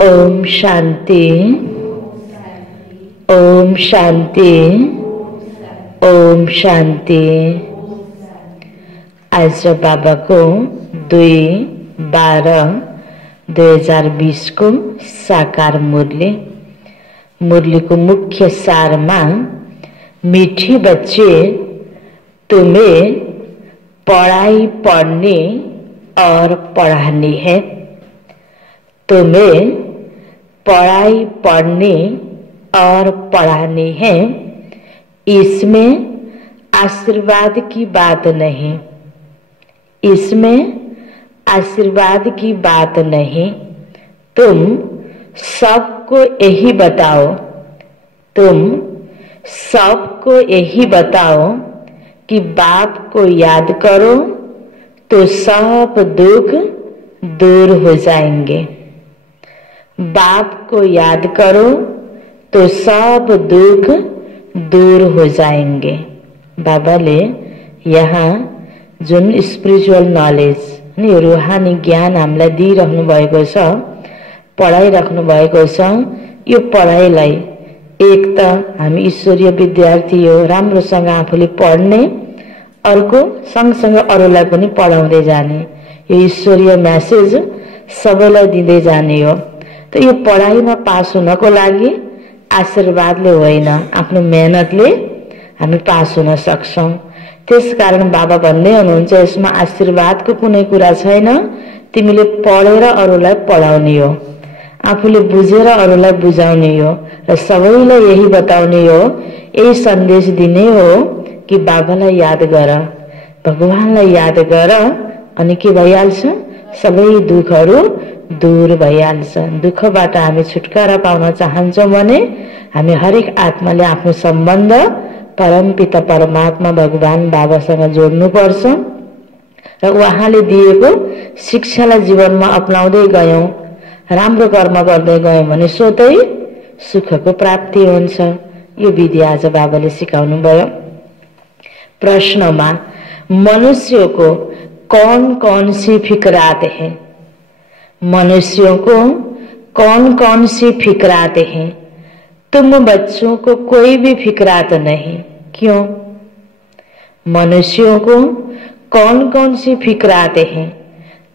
ओम शांति, ओम शांति, ओम शांति। आज बाबा को 2/12/2020 को साकार मुरली। मुरली को मुख्य सार में, मीठी बच्चे तुम्हें पढ़ाई पढ़नी और पढ़ानी है। तुम्हें पढ़ाई पढ़नी और पढ़ानी है। इसमें आशीर्वाद की बात नहीं, इसमें आशीर्वाद की बात नहीं। तुम सबको यही बताओ, तुम सबको यही बताओ कि बाप को याद करो तो सब दुख दूर हो जाएंगे। बाप को याद करो तो सब दुख दूर हो जाएंगे। बाबा ले यहाँ जुन स्पिरिचुअल नॉलेज रूहानी ज्ञान हामीलाई दिइराख्नु भएको छ, पढाइराख्नु भएको छ। यो पढाइलाई एक त हामी ईश्वरीय विद्यार्थी हो, राम्रोसँग आफूले पढ्ने, अर्को सँगसँगै अरूलाई पनि पढाउँदै जाने। यो ईश्वरीय मेसेज सबैलाई दिँदै जाने हो। तो यो पढाइमा पास हुनको लागि आशीर्वादले होइन, आफ्नो मेहनतले हामी पास हुन सक्छौं। त्यसकारण बाबा भन्दै हुनुहुन्छ यसमा आशीर्वादको कुनै कुरा छैन, तिमीले पढेर अरूलाई पढाउने हो, आफूले बुझेर अरूलाई बुझाउने हो र सबैलाई यही बताउने हो, यही सन्देश दिने हो कि बाबालाई याद गर, भगवानलाई याद गर, अनि के भइहाल्छ, सबै दुखहरू दूर भइहाल्छ। दुखबाट हामी छुटकारा पाउन चाहन्छौं भने हामी हरेक आत्माले आफ्नो सम्बन्ध परमपिता परमात्मा भगवान बाबासँग जोड्नु पर्छ र उहाँले दिएको शिक्षालाई जीवनमा अपनाउँदै गयौं, राम्रो कर्म गर्दै गयौं भने स्वतै सुखको प्राप्ति हुन्छ। यो विधि आज बाबाले सिकाउनु भयो। प्रश्नमा मनुष्यों को कौन कौन सी फिक्रात है? मनुष्यों को कौन कौन सी फिक्रात है? तुम बच्चों को कोई भी फिक्रात नहीं, क्यों? मनुष्यों को कौन कौन सी फिक्रात है?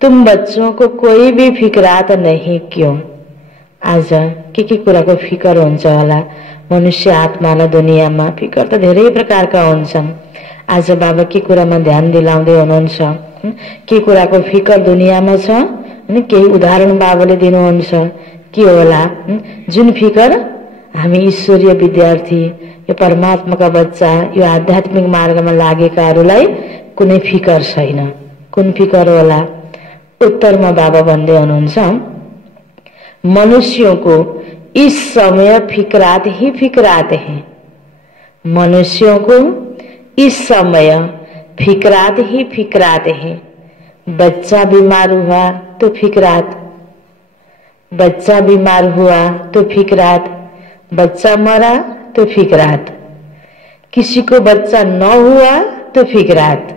तुम बच्चों को कोई भी फिक्रात नहीं, क्यों? आज के कुराको फिकर हुन्छ होला? मनुष्य आत्मालाई दुनियाँमा फिकर त धेरै प्रकारका हुन्छन्। आज बाबा के कुरामा ध्यान दिलाउँदै हुनुहुन्छ? के कुराको फिकर दुनियाँमा छ? केही उदाहरण बाबाले दिनुहुन्छ के होला? जुन फिकर हामी ईश्वरीय विद्यार्थी, यो परमात्माका बच्चा, यो आध्यात्मिक मार्गमा लागेकाहरूलाई कुनै फिकर छैन। कुन फिकर होला? उत्तरमा बाबा भन्दै हुनुहुन्छ मनुष्यों को इस समय फिक्रात ही फिक्रात है। मनुष्यों को इस समय फिक्रात ही फिक्रात है। बच्चा बीमार हुआ तो फिक्रात, बच्चा बीमार हुआ तो फिक्रात, बच्चा मरा तो फिक्रात, किसी को बच्चा न हुआ तो फिक्रात,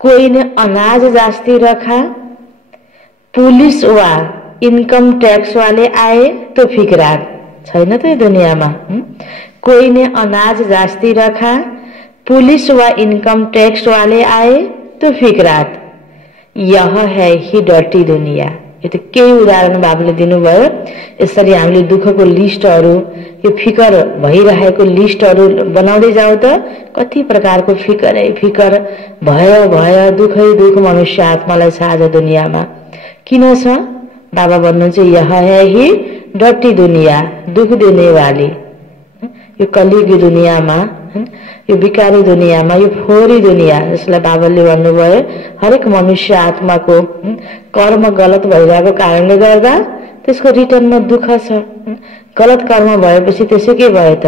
कोई ने अनाज जास्ती रखा, पुलिस वा इनकम टैक्स वाले आए तो फिक्रात। छैन त यो दुनियाँमा? कोई ने अनाज जास्ती रखा, पुलिस वा इनकम टैक्स वाले आए तो फिक्रात। यह है ही डर्टी दुनिया। यो त केही उदाहरण बाबुले दिनुभयो। यसरी हामीले दुःखको लिस्टहरू, यो फिकर भइरहेको लिस्टहरू बनाउँदै जाउँ त कति प्रकारको फिकरै फिकर भयो दुःखै दुःख मनुष्य आत्मालाई छ आज दुनियाँमा। किन छ? बाबा भन्नुहुन्छ यह है ही डर्टी दुनिया, दुख दिने वाली। यो कलियुगी दुनियाँमा, यो विकारी दुनियाँमा, यो फोहोरी दुनिया जसलाई बाबाले भन्नुभयो हरेक मनुष्य आत्माको कर्म गलत भइरहेको कारणले गर्दा त्यसको रिटर्नमा दुःख छ। गलत कर्म भएपछि त्यसै के भयो त?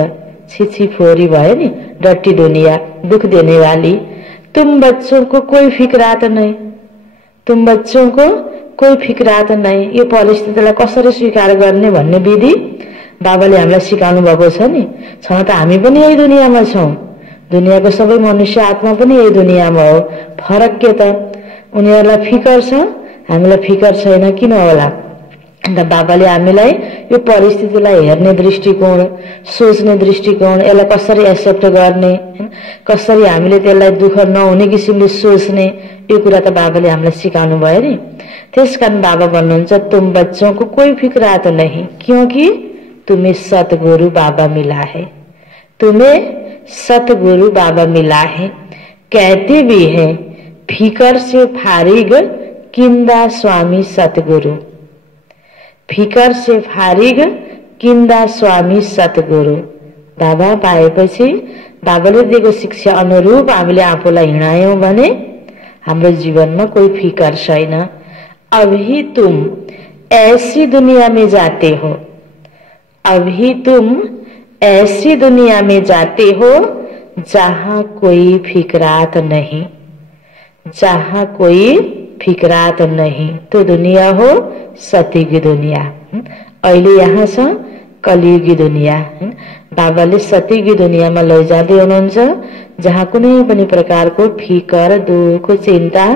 छिछि फोहोरी भयो नि, डर्टी दुनिया, दुख देने वाली। तुम बच्चों को कोई फिक्रात नहीं, तुम बच्चों को कोही फिक्रात नहीं। यो परिस्थितिलाई कसरी स्वीकार गर्ने भन्ने विधि बाबाले हामीलाई सिकाउनु भएको छ नि। छन त हामी पनि यही दुनियाँमा छौं, दुनियाँको सबै मनुष्य आत्मा पनि यही दुनियाँमा हो। फरक के त? उनीहरूलाई फिकर छ, हामीलाई फिकर छैन। किन होला? अन्त बाबाले हामीलाई यो परिस्थितिलाई हेर्ने दृष्टिकोण, सोच्ने दृष्टिकोण, यसलाई कसरी एक्सेप्ट गर्ने, कसरी हामीले त्यसलाई दुःख नहुने किसिमले सोच्ने, यो कुरा त बाबाले हामीलाई सिकाउनु भयो नि। त्यसकारण बाबा भन्नुहुन्छ तुम बच्चों को कोई फिक्रात नहीं, क्योंकि तुम्हें सतगुरु बाबा मिला है, तुम्हें सतगुरु बाबा मिला है। कहते भी हैं फिकर से फारिग किंदा स्वामी सतगुरु, फिकर से फारिग किंदा स्वामी सतगुरु। बाबा पाएपछि, बाबाले दिएको शिक्षा अनुरूप हामीले आफूलाई हिँडायौं भने हाम्रो जीवनमा कोही फिकर छैन। अभी तुम ऐसी दुनिया में जाते हो, अभी तुम ऐसी दुनिया में जाते हो जहां कोई फिकरात नहीं, जहां कोई फिकरात नहीं। तो दुनिया हो सतीकी दुनिया, अहिले यहाँ छ कलियुगी दुनिया। बाबाले सतीकी दुनियामा लैजाँदै हुनुहुन्छ जहाँ कुनै पनि प्रकारको फिकर, दुःख, चिन्ता,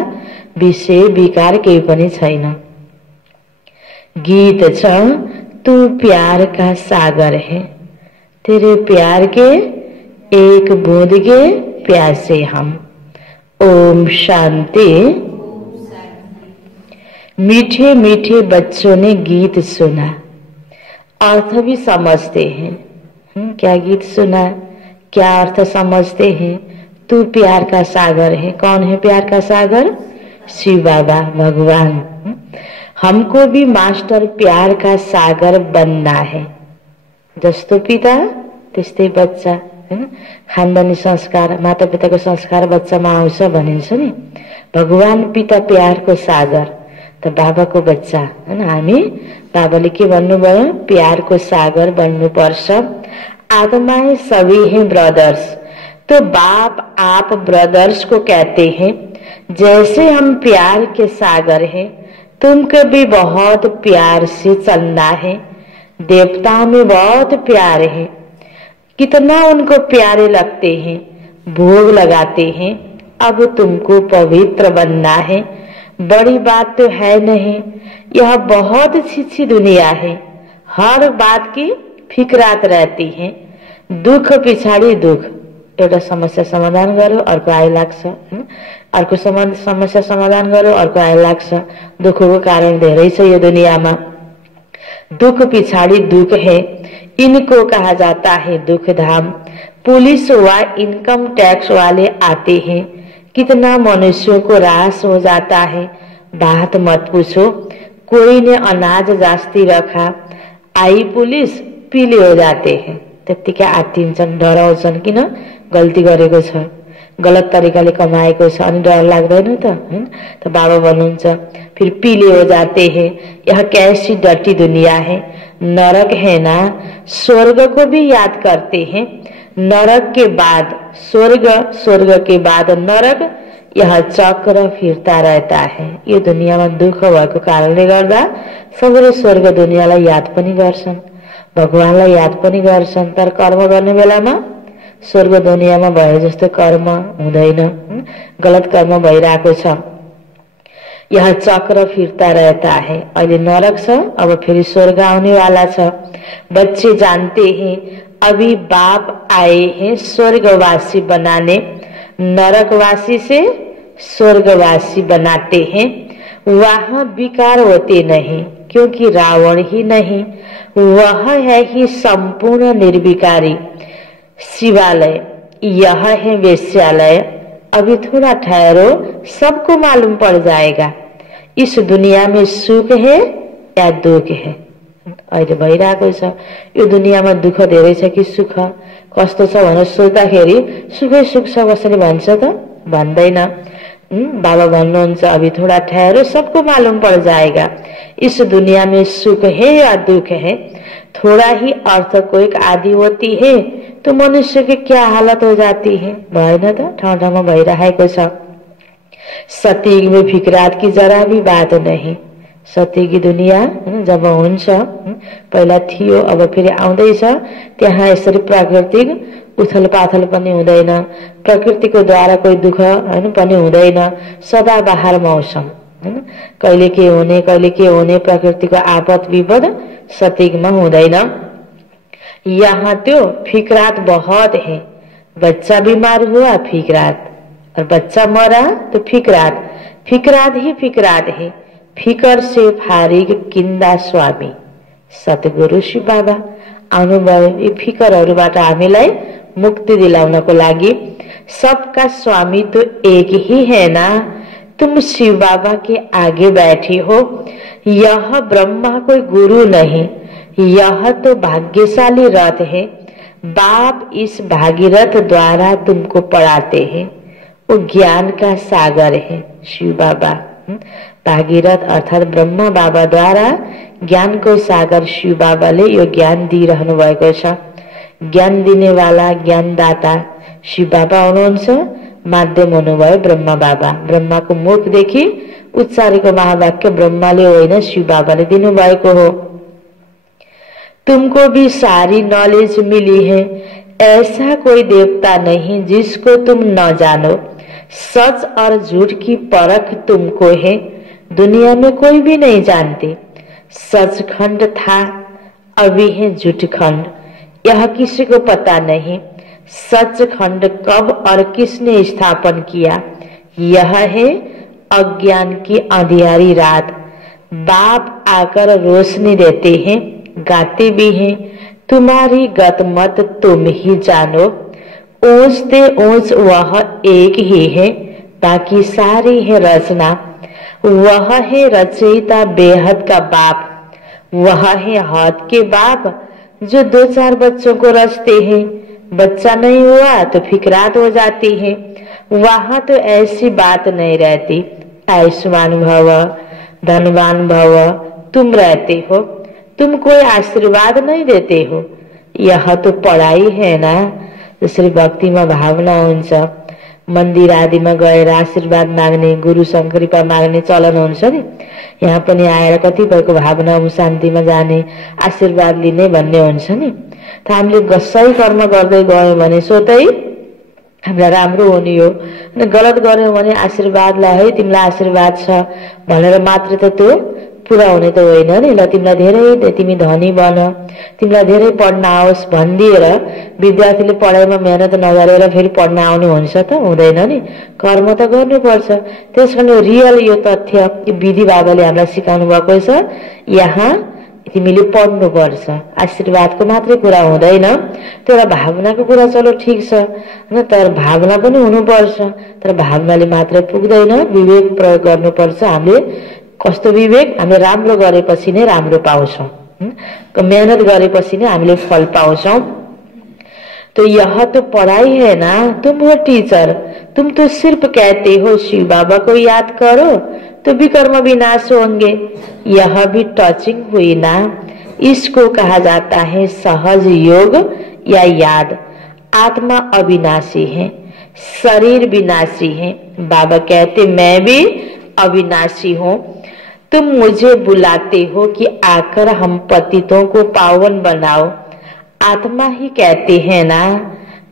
विषय, विकार केही पनि छैन। गीत छ तू प्यार का सागर है, तेरे प्यार के एक बूंद के प्यासे हम। ओम शांति। मीठे मीठे बच्चों ने गीत सुना, अर्थ भी समझते हैं। क्या गीत सुना, क्या अर्थ समझते हैं। तू प्यार का सागर है, कौन है प्यार का सागर? शिव बाबा भगवान। हमको भी मास्टर प्यार का सागर बनना है। जस्तो पिता त्यस्तै बच्चा, खानदानी संस्कार, माता पिताको संस्कार बच्चामा आउँछ भनिन्छ नि। भगवान पिता प्यारको सागर, त बाबाको बच्चा हैन हामी। बाबाले के भन्नुभयो? प्यारको सागर बन्नुपर्छ। आत्माएं सभी हैं ब्रदर्स, तो बाप आप ब्रदर्स को कहते हैं। जैसे हम प्यार के सागर हैं, तुमको भी बहुत प्यार से चलना है। देवताओं में बहुत प्यार है, कितना उनको प्यारे लगते हैं, भोग लगाते हैं। अब तुमको पवित्र बनना है। बड़ी बात तो है नहीं, यह बहुत अच्छी दुनिया है। हर बात की फिक्रात रहती है। दुख पिछाड़ी दुख, एउटा समस्या समाधान गर्यो अर्को आइलाग्छ, अर्को समस्या समाधान गर्यो अर्को आइलाग्छ। दुखको कारण धेरै छ यो दुनियामा। दुख पिछाड़ी दुख है, इनको कहा जाता है दुख धाम। पुलिस व इनकम टैक्स वाले आते हैं, कितना मनुष्यों को रास हो जाता है। बात मत पूछो, कोई ने अनाज जास्ती रखा, आई पुलिस पीले हो जाते हैं। त्यतिकै आत्तिन्छन्, डराउँछन्, किन? गल्ती गरेको छ, गलत तरिकाले कमाएको छ, अनि डर लाग्दैन त हैन। त बाबा भन्नुहुन्छ फिर पीले हो जाते हैं। यह कैसी डटी दुनिया है, नरक है ना। स्वर्ग को भी याद करते हैं, नरक के बाद स्वर्ग, स्वर्ग के बाद नरक, यह चक्र फिरता रहता है। यो दुनियामा दुःख भएको कारणले गर्दा सबैले स्वर्ग दुनियाँलाई याद पनि गर्छन्, भगवानलाई याद पनि गर्छन्। तर कर्म गर्ने बेलामा स्वर्ग दुनियाँमा भए जस्तो कर्म हुँदैन, गलत कर्म भइरहेको छ। यह चक्र फिरता रहता है। अहिले नरक छ, अब फेरि स्वर्ग आउने वाला छ। बच्चे जानते हैं अभी बाप आए हैं स्वर्गवासी बनाने, नरकवासी से स्वर्गवासी बनाते हैं। वहां विकार होते नहीं, क्योंकि रावण ही नहीं, वह है ही संपूर्ण निर्विकारी शिवालय, यह है वेश्यालय। अभी थोड़ा ठहरो, सबको मालूम पड़ जाएगा इस दुनिया में सुख है या दुख है। अहिले भइरहेको छ यो दुनियामा दुःख धेरै छ कि सुख, कस्तो छ भनेर सोच्दाखेरि सुखै सुख छ कसैले भन्छ त? भन्दैन। बाबा भन्नुहुन्छ अभी थोड़ा ठहरो, सबको मालूम पड़ जाएगा इस दुनिया में सुख है या दुख है। थोड़ा ही अर्थ को एक आदि होती है तो मनुष्य की क्या हालत हो जाती है। भएन त? ठाउँ ठाउँमा भइरहेको छ। सतयुग में फिक्रात की जरा भी बात नहीं। सतयुगी दुनिया जब हुन्छ, पहिला थियो अब फेरि आउँदैछ, त्यहाँ यसरी प्राकृतिक उथल पाथल पनि हुँदैन, प्रकृतिको द्वारा कोही दुःख पनि हुँदैन, सदाबहार मौसम हैन। कहिले के हुने प्रकृतिको आपद विपद सटीकमा हुँदैन। यहाँ त्यो फिक्रात बहुत है। बच्चा बीमार हुआ फिक्रात, और बच्चा मरा तो फिक्रात ही फिक्रात है। फिकर से फारिग किन्दा स्वामी सतगुरु शिव बाबा आउनुभयो यी फिकरहरूबाट हामीलाई मुक्ति दिलाउनको लागि। सबका स्वामी तो एक ही है ना, तुम शिव बाबा के आगे बैठी हो। यह ब्रह्मा कोई गुरु नहीं, यह तो भाग्यशाली रथ है। बाप इस भागीरथ द्वारा तुमको पढ़ाते हैं। वो ज्ञान का सागर है शिव बाबा। भागीरथ अर्थात ब्रह्मा बाबा द्वारा ज्ञानको सागर शिव बाबाले यो ज्ञान दिइरहनु भएको छ। ज्ञान दिनेवाला ज्ञानदाता शिव बाबा हुनुहुन्छ, माध्यम हुनुभयो ब्रह्मा बाबा। ब्रह्माको मुखदेखि उच्चारेको महावाक्य ब्रह्माले होइन शिव बाबाले दिनुभएको हो। तुमको भी सारी नॉलेज मिली है, ऐसा कोई देवता नहीं जिसको तुम न जानो। सच और झूठ की परख तुमको है, दुनिया में कोई भी नहीं जानती। सचखंड था, अभी है झूठखंड, यह किसी को पता नहीं। सचखंड कब और किसने स्थापन किया, यह है अज्ञान की अंधियारी रात। बाप आकर रोशनी देते हैं, गाते भी हैं, तुम्हारी गत मत तुम ही जानो। ऊंचते ऊंच वह एक ही है, बाकी सारी है रचना। वह है रचयिता बेहद का बाप, वह है हद के बाप जो 2-4 बच्चों को रचते हैं। बच्चा नहीं हुआ तो फिक्रात हो जाती है। वहां तो ऐसी बात नहीं रहती। आयुष्मान भव, धनवान भव तुम रहते हो, तुम कोई आशीर्वाद नहीं देते हो। यह तो पढ़ाई है ना। जसरी भक्तिमा भावना हुन्छ, मन्दिर आदिमा गएर आशीर्वाद माग्ने, गुरु शङ्करीपा माग्ने चलन हुन्छ नि, यहाँ पनि आएर कतिपयको भावना शान्तिमा जाने, आशीर्वाद लिने भन्ने हुन्छ नि। त हामीले सही कर्म गर्दै गयौँ भने स्वतै हामीलाई राम्रो हुने हो। गलत गर्यौँ भने आशीर्वादलाई है तिमीलाई आशीर्वाद छ भनेर मात्र त त्यो पूरा हुने त होइन नि। ल तिमीलाई धेरै, तिमी धनी बन, तिमीलाई धेरै पढ्न आओस् भनिदिएर विद्यार्थीले पढाइमा मेहनत नगरेर फेरि पढ्न आउने हुन्छ त हुँदैन नि। कर्म त गर्नुपर्छ। त्यसकारण रियल यो तथ्य विधि बाबाले हामीलाई सिकाउनु भएको छ। यहाँ तिमीले पढ्नुपर्छ, आशीर्वादको मात्रै कुरा हुँदैन। त्यो एउटा भावनाको कुरा चलो ठिक छ, तर भावना पनि हुनुपर्छ। तर भावनाले मात्रै पुग्दैन, विवेक प्रयोग गर्नुपर्छ। हामीले कस्तो विवेक, हामीले राम्रो गरेपछि नै राम्रो पाउँछौँ, मेहनत गरेपछि नै हामीले फल पाउँछौँ। तो यह तो पढ़ाई है ना, तुम हो टीचर, तुम तो सिर्फ कहते हो शिव बाबा को याद करो तो विकर्म विनाश होंगे। यह भी टचिंग हुई ना। इसको कहा जाता है सहज योग या याद। आत्मा अविनाशी है, शरीर विनाशी है। बाबा कहते मैं भी अविनाशी हूँ। तुम मुझे बुलाते हो कि आकर हम पतितों को पावन बनाओ। आत्मा ही कहते हैं ना,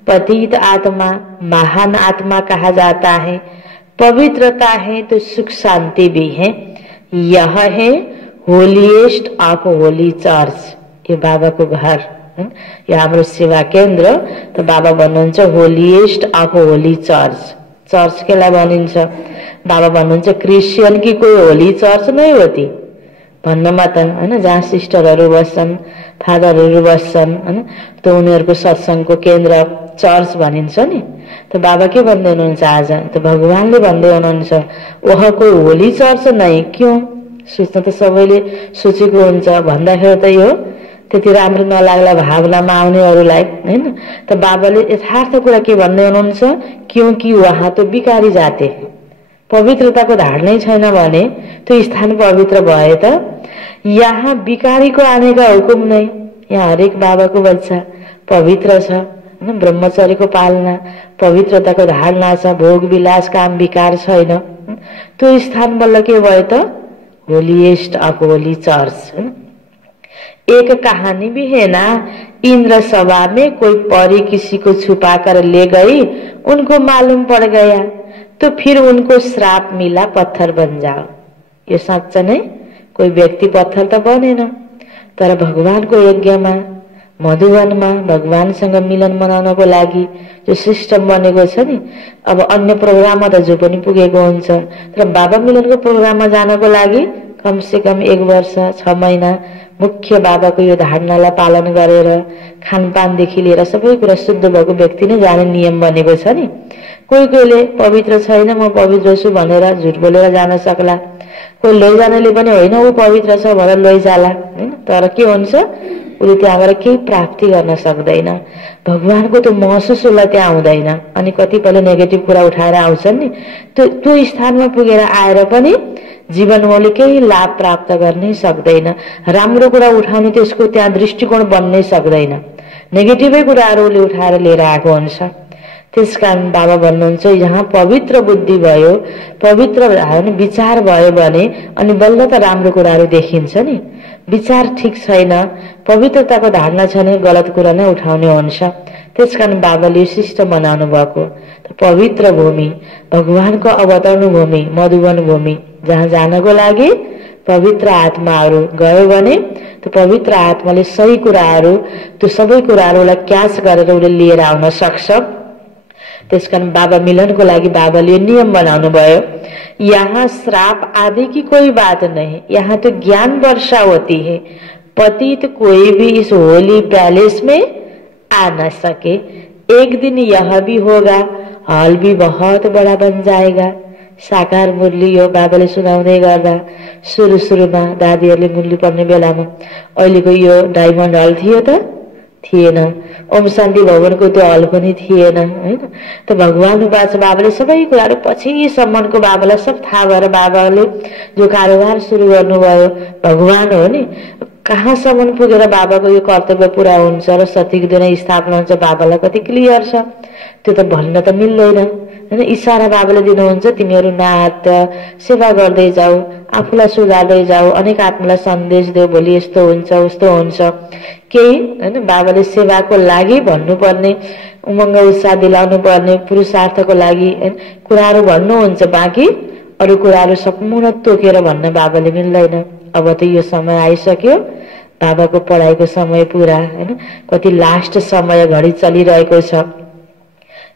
पतित आत्मा महान आत्मा कहा जाता है। पवित्रता है तो सुख शांति भी है। यह है होलीएस्ट ऑफ होली चर्च। ये बाबा को घर, यो हाम्रो सेवा केन्द्र। तो बाबा भन्नुहुन्छ holiest of holy church. Church केलाई भनिन्छ? बाबा भन्नुहुन्छ क्रिस्चियन की कोई होली चर्च नै हो ती भन्नमा त हैन, जहाँ सिस्टरहरू बस्छन्, फादरहरू बस्छन् हैन, त उनीहरूको सत्सङ्गको केन्द्र चर्च भनिन्छ नि। त बाबा के भन्दै हुनुहुन्छ आज? त भगवानले भन्दै हुनुहुन्छ वह कोई होली चर्च नै। क्यों? सोच्न त सबैले सोचेको हुन्छ, भन्दाखेरि त यो त्यति राम्रो नलाग्ला भावनामा आउनेहरूलाई हैन। त बाबाले यथार्थ कुरा के भन्दै हुनुहुन्छ? क्योंकि वहाँ तो बिकारी जाते, पवित्रताको धारणै छैन भने त्यो स्थान पवित्र भए त यहाँ बिकारीको आने का हुकुम नहीं। यहाँ हरेक बाबाको बच्चा पवित्र छ, ब्रह्मचर्यको पालना, पवित्रताको धारणा छ, भोग विलास काम विकार छैन। त्यो स्थान बल्ल के भयो त होलीएस्ट अफ होली चर्च। एक कहानी भी है ना, इंद्र सभा में कोई परी किसी को छुपा कर ले गई, उनको मालूम पड़ गया तो फिर उनको श्राप मिला पत्थर बन जाओ। यो साँच्चै नै कोही व्यक्ति पत्थर त बनेन, तर भगवानको यज्ञमा मधुवनमा भगवानसँग मिलन मनाउनको लागि जो सिस्टम बनेको छ नि, अब अन्य प्रोग्राममा त जो पनि पुगेको हुन्छ, तर बाबा मिलनको प्रोग्राममा जानको लागि कम से कम 1 वर्ष 6 महिना मुख्य बाबाको यो धारणालाई पालन गरेर खानपानदेखि लिएर सबै कुरा शुद्ध भएको व्यक्ति नै जाने नियम बनेको छ नि। कोहीले पवित्र छैन, म पवित्र छु भनेर झुट बोलेर जान सक्ला, कोही लैजानेले पनि होइन ऊ पवित्र छ भनेर लैजाला हैन, तर के हुन्छ उसले त्यहाँबाट केही प्राप्ति गर्न सक्दैन, भगवानको त्यो महसुस उसलाई त्यहाँ आउँदैन। अनि कतिपयले नेगेटिभ कुरा उठाएर आउँछन् नि, त्यो स्थानमा पुगेर आएर पनि जीवनमा उसले केही लाभ प्राप्त गर्नै सक्दैन, राम्रो कुरा उठाउने त्यसको त्यहाँ दृष्टिकोण बन्नै सक्दैन, नेगेटिभै कुराहरू उसले उठाएर लिएर आएको हुन्छ। त्यसकारण बाबा भन्नुहुन्छ यहाँ पवित्र बुद्धि भयो, पवित्र विचार भयो भने अनि बल्ल त राम्रो कुराहरू देखिन्छ नि। विचार ठिक छैन, पवित्रताको धारणा छैन, गलत कुरा नै उठाउने हुन्छ। त्यसकारण बाबाले सिस्टम बनाउनु भएको पवित्र भूमि, भगवानको अवतरण भूमि, मधुवन भूमि, जहाँ जानको लागि पवित्र आत्माहरू गयो भने त्यो पवित्र आत्माले सही कुराहरू, त्यो सबै कुराहरूलाई क्याच गरेर उसले लिएर आउन सक्छ। त्यसकारण बाबा मिलनको लागि बाबाले नियम बनाउनु भयो, यहाँ श्राप आदि की कोई बात नहीं, यहाँ तो ज्ञान वर्षा होती है, पतित कोई भी इस होली पैलेस में आ न सके, एक दिन यह भी होगा, हॉल भी बहुत बड़ा बन जाएगा। साकार मुरली यो बाबाले सुनाउँदै गर्दा सुरुमा दादीहरूले मुरली पढ्ने बेलामा अहिलेको यो डायमन्ड हल थियो त थिएन, ओम शान्ति भवनको त्यो हल पनि थिएन हैन। त भगवान उपास बाबाले सबै कुराहरू पछिसम्मको बाबालाई सब थाहा भएर बाबाले जो कारोबार सुरु गर्नुभयो, भगवान हो नि, कहाँसम्म पुगेर बाबाको यो कर्तव्य पुरा हुन्छ र सतीको दिन स्थापना हुन्छ, बाबालाई कति क्लियर छ, त्यो त भन्न त मिल्दैन हैन। इशारा बाबाले दिनुहुन्छ, तिमीहरू नात सेवा गर्दै जाऊ, आफूलाई सुधार्दै जाऊ, अनेक आत्मालाई सन्देश देऊ, भोलि यस्तो हुन्छ उस्तो हुन्छ, केही हैन। बाबाले सेवाको लागि भन्नुपर्ने, उमङ्ग उत्साह दिलाउनु पर्ने, पुरुषार्थको लागि कुराहरू भन्नुहुन्छ, बाँकी अरू कुराहरू सम्पूर्ण तोकेर भन्न बाबाले मिल्दैन। अब त यो समय आइसक्यो, बाबाको पढाइको समय पुरा हैन, कति लास्ट समय घडी चलिरहेको छ।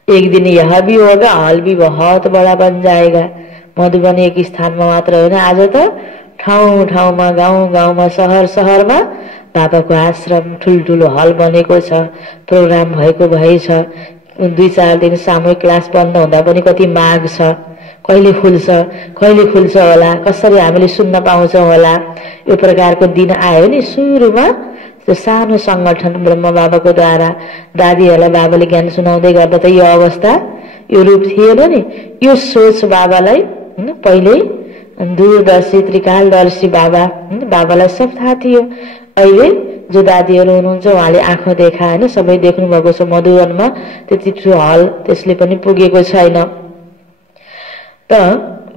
एक दिन यह भी होगा, हॉल भी बहुत बड़ा बन जाएगा। मधुबन एक स्थानमा मात्र होइन, आज त ठाउँ ठाउँमा, गाउँ गाउँमा, शहर शहरमा बाबाको आश्रम ठुल्ठुलो हल बनेको छ, प्रोग्राम भएको भए छ। 2-4 दिन सामूहिक क्लास बन्द हुँदा पनि कति माग छ, कहिले खुल्छ होला, कसरी हामीले सुन्न पाउँछौँ होला। यो प्रकारको दिन आयो नि सुरुमा, त्यो सानो संगठन ब्रह्म बाबाको द्वारा दादीहरूलाई बाबाले ज्ञान सुनाउँदै गर्दा त यो अवस्था, यो रूप थिएन नि। यो सोच बाबालाई हैन पहिले दूरदर्शी त्रिकालदर्शी बाबालाई सब थाहा थियो। अहिले जो दादीहरू हुनुहुन्छ उहाँले आँखा देखा हैन, सबै देख्नु भएको छ। मधुवनमा त्यति ठुलो हल त्यसले पनि पुगेको छैन। त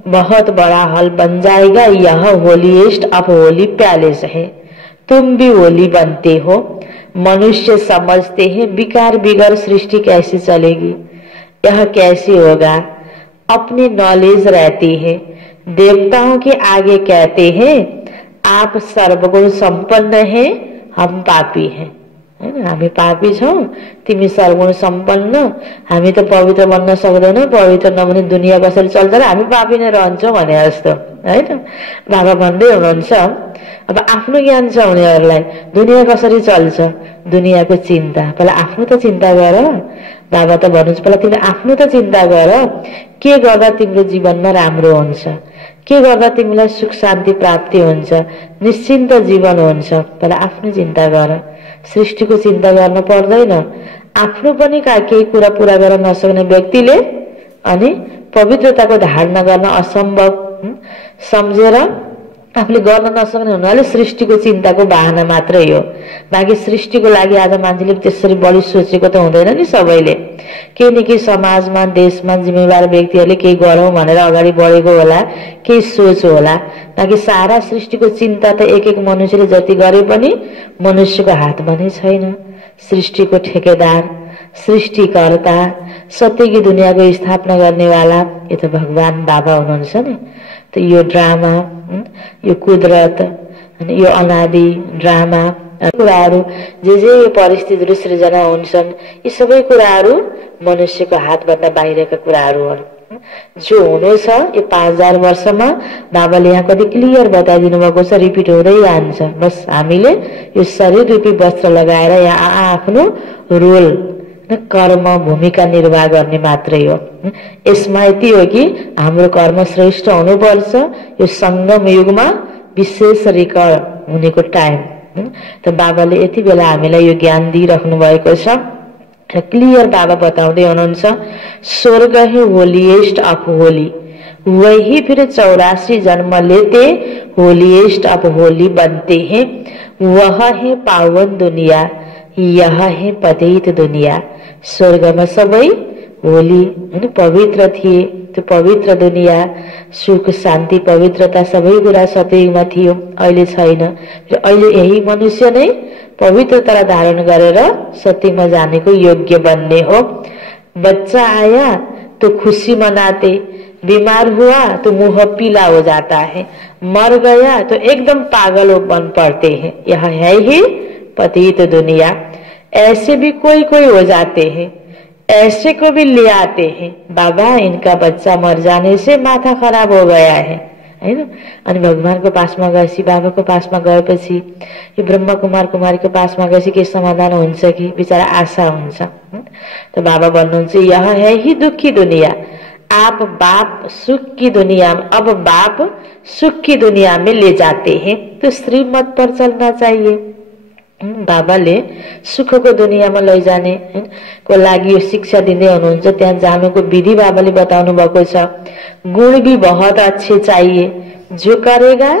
बहुत बड़ा हल बन जाएगा, यह होलीएस्ट ऑफ होली पैलेस है, तुम भी होली बनते हो। मनुष्य समझते हैं विकार बिगर सृष्टि कैसे चलेगी, यह कैसे होगा, अपनी नॉलेज रहती है। देवताओं के आगे कहते हैं आप सर्वगुण संपन्न हैं, हम पापी हैं हैन, हामी पापी छौं, तिमी सर्वगुण सम्पन्न, हामी त पवित्र बन्न सक्दैनौ, पवित्र नबने दुनिया कसरी चल्छ र हामी पापी नै रहन्छौं भने जस्तो हैन। बाबा भन्दै हुनुहुन्छ, अब आफ्नो ज्ञान छ उनीहरूलाई, दुनिया कसरी चल्छ, दुनियाको चिन्ता, पहिला आफ्नो त चिन्ता गर। बाबा त भन्नुहुन्छ पहिला तिमीले आफ्नो त चिन्ता गर, के गर्दा तिम्रो जीवनमा राम्रो हुन्छ, के गर्दा तिमीलाई सुख शान्ति प्राप्ति हुन्छ, निश्चिन्त जीवन हुन्छ, पहिला आफ्नो चिन्ता गर। सृष्टिको चिन्ता गर्न पर्दैन। आफ्नो पनि केही कुरा पूरा गर्न नसक्ने व्यक्तिले अनि पवित्रताको धारणा गर्न असम्भव सम्झेर आफूले गर्न नसक्ने हुनाले सृष्टिको चिन्ताको बहाना मात्रै हो। बाँकी सृष्टिको लागि आज मान्छेले त्यसरी बढी सोचेको त हुँदैन नि सबैले। केही न केही समाजमा, देशमा जिम्मेवार व्यक्तिहरूले केही गरौँ भनेर अगाडि बढेको होला, केही सोच होला। बाँकी सारा सृष्टिको चिन्ता त एक एक मनुष्यले जति गरे पनि मनुष्यको हातमा नै छैन। सृष्टिको ठेकेदार, सृष्टिकर्ता, सत्यकी दुनियाँको स्थापना गर्नेवाला यो त भगवान बाबा हुनुहुन्छ नि। त यो ड्रामा, यो कुदरत, यो अनादि ड्रामा कुराहरू जे परिस्थितिहरू सृजना हुन्छन्, यी सबै कुराहरू मनुष्यको हातबाट बाहिरका कुराहरू हुन्। जो हुनु छ यो 5000 वर्षमा बाबाले यहाँ कति क्लियर बताइदिनु भएको छ, रिपिट हुँदै जान्छ। बस हामीले यो शरीर रूपी वस्त्र लगाएर यहाँ आफ्नो रोल कर्म भूमिका निर्वाह गर्ने मात्रै हो। यसमा यति हो कि हाम्रो कर्म श्रेष्ठ हुनुपर्छ। यो संगम युगमा विशेष रिकर्ड हुनेको टाइम त बाबाले यति बेला हामीलाई यो ज्ञान दिइराख्नु भएको छ। क्लियर बाबा बताउँदै हुनुहुन्छ, स्वर्ग है होलीएस्ट अफ होली, वही फिर 84 जन्म लेते होलीएस्ट अफ होली बनते हैं। वह है पावन दुनिया, यह है पतित दुनिया। स्वर्गमा सबै होली हैन पवित्र थिए। त्यो पवित्र दुनिया, सुख शान्ति पवित्रता सबै कुरा सतयुगमा थियो, अहिले छैन। अहिले यही मनुष्य नै पवित्रता धारण गरेर सत्यमा जानेको योग्य बन्ने हो। बच्चा आया तो खुशी मनाते, बीमार हुआ तो मुंह पीला हो जाता है, मर गया तो एकदम पागल बन पड़ते हैं। यह है ही पतित दुनिया। ऐसे भी कोई कोई हो जाते हैं, ऐसे को भी ले आते हैं, बाबा इनका बच्चा मर जाने से माथा खराब हो गया है हैन। अनि भगवानको पासमा गएपछि, बाबाको पासमा गएपछि, यो ब्रह्म कुमार कुमारीको पासमा गएपछि के समाधान हुन्छ कि बिचारा आशा हुन्छ। तो बाबा भन्नुहुन्छ, यह है ही दुखी दुनिया। आप बाप सुख की दुनिया में, अब बाप सुख की दुनिया में ले जाते हैं, तो श्रीमत पर चलना चाहिए। बाबाले सुखको दुनियाँमा लैजाने को लागि यो शिक्षा दिँदै हुनुहुन्छ। त्यहाँ जानुको विधि बाबाले बताउनु भएको छ। गुण भी बहुत अच्छे चाहिए, जो करेगा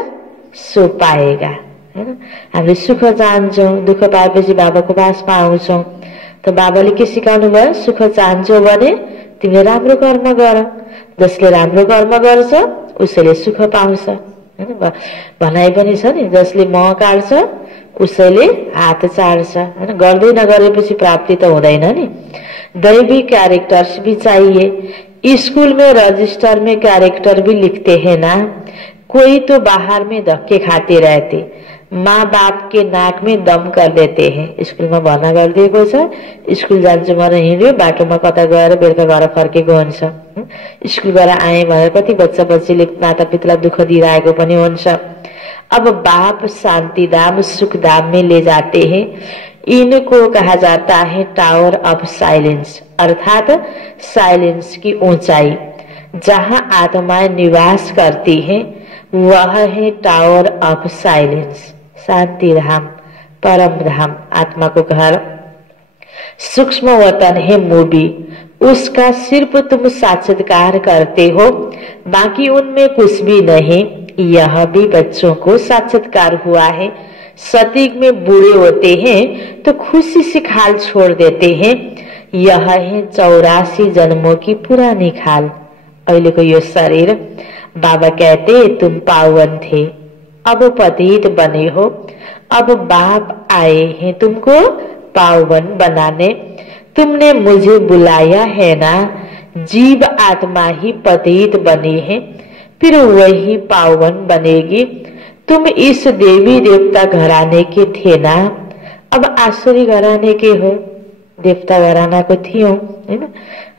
सो पाएगा हैन। हामीले सुख चाहन्छौँ, दुःख पाएपछि बाबाको पासमा आउँछौँ। त बाबाले के सिकाउनु भयो, सुख चाहन्छौ भने तिमीले राम्रो कर्म गर, जसले राम्रो कर्म गर्छ उसैले सुख पाउँछ हैन। भनाइ पनि छ नि, जसले मह काट्छ उसैले हात चाड्छ हैन। गर्दै नगरेपछि प्राप्ति त हुँदैन नि। दैवी कैरेक्टर्स भी चाहिए। स्कूल में रजिस्टर में कैरेक्टर भी लिखते हैं ना, कोई तो बाहर में धक्के खाते रहते, माँ बाप के नाक में दम कर देते हैं। स्कूल में भर्ना गरिदिएको छ, स्कूल जान्छु म हिँड्यो, बाटोमा कता गएर बेलुका घर फर्केको हुन्छ। स्कूलबाट आए भनेर कति बच्चा बच्चीले माता पितालाई दुःख दिइरहेको पनि हुन्छ। अब बाप शांति धाम सुख धाम में ले जाते हैं। इनको कहा जाता है टावर ऑफ साइलेंस, अर्थात साइलेंस की ऊंचाई। जहां आत्माएं निवास करती हैं वह है टावर ऑफ साइलेंस, शांति धाम, परम धाम, आत्मा को घर। सूक्ष्म वतन है मूवी, उसका सिर्फ तुम साक्षात्कार करते हो, बाकी उनमें कुछ भी नहीं। यह भी बच्चों को साक्षात्कार हुआ है। सतयुग में बूढ़े होते हैं तो खुशी से खाल छोड़ देते हैं। यह है 84 जन्मों की पुरानी खाल। अहिलेको यो शरीर, बाबा कहते तुम पावन थे, अब पतित बने हो, अब बाप आए हैं तुमको पावन बनाने। तुमने मुझे बुलाया है ना, जीव आत्मा ही पतित बनी है, फिर वही पावन बनेगी। तुम इस देवी देवता घराने के थे ना, अब आसुरी घराने के हो। देवता घरानाको थियौ हैन।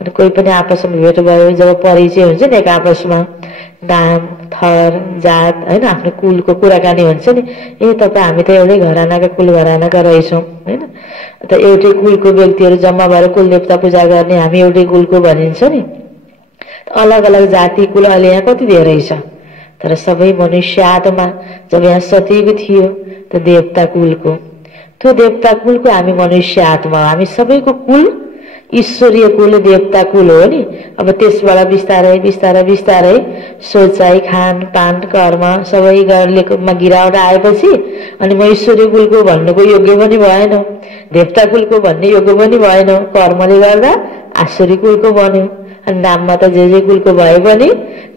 अनि कोही पनि आपसमा भेट भयो, जब परिचय हुन्छ नि एक आपसमा, नाम थर जात हैन, आफ्नो कुलको कुराकानी हुन्छ नि, ए तपाईँ हामी त एउटै घरानाका कुल घरानाका रहेछौँ हैन। त एउटै कुलको व्यक्तिहरू जम्मा भएर कुल देवता पूजा गर्ने, हामी एउटै कुलको भनिन्छ नि। अलग अलग जाति कुल अहिले यहाँ कति धेरै छ, तर सबै मनुष्य आत्मा। जब यहाँ सतयुग थियो त देवता कुलको, त्यो देवता कुलको हामी मनुष्य आत्मा, हामी सबैको कुल ईश्वरीय कुल देवता कुल हो नि। अब त्यसबाट बिस्तारै बिस्तारै बिस्तारै सोचाइ खान पान कर्म सबै गरेमा गिरावट आएपछि अनि म ईश्वरीय कुलको भन्नुको योग्य पनि भएन, देवता कुलको भन्ने योग्य पनि भएन। कर्मले गर्दा आसुरी कुलको बन्यो। अनि नाममा त जे कुलको भए पनि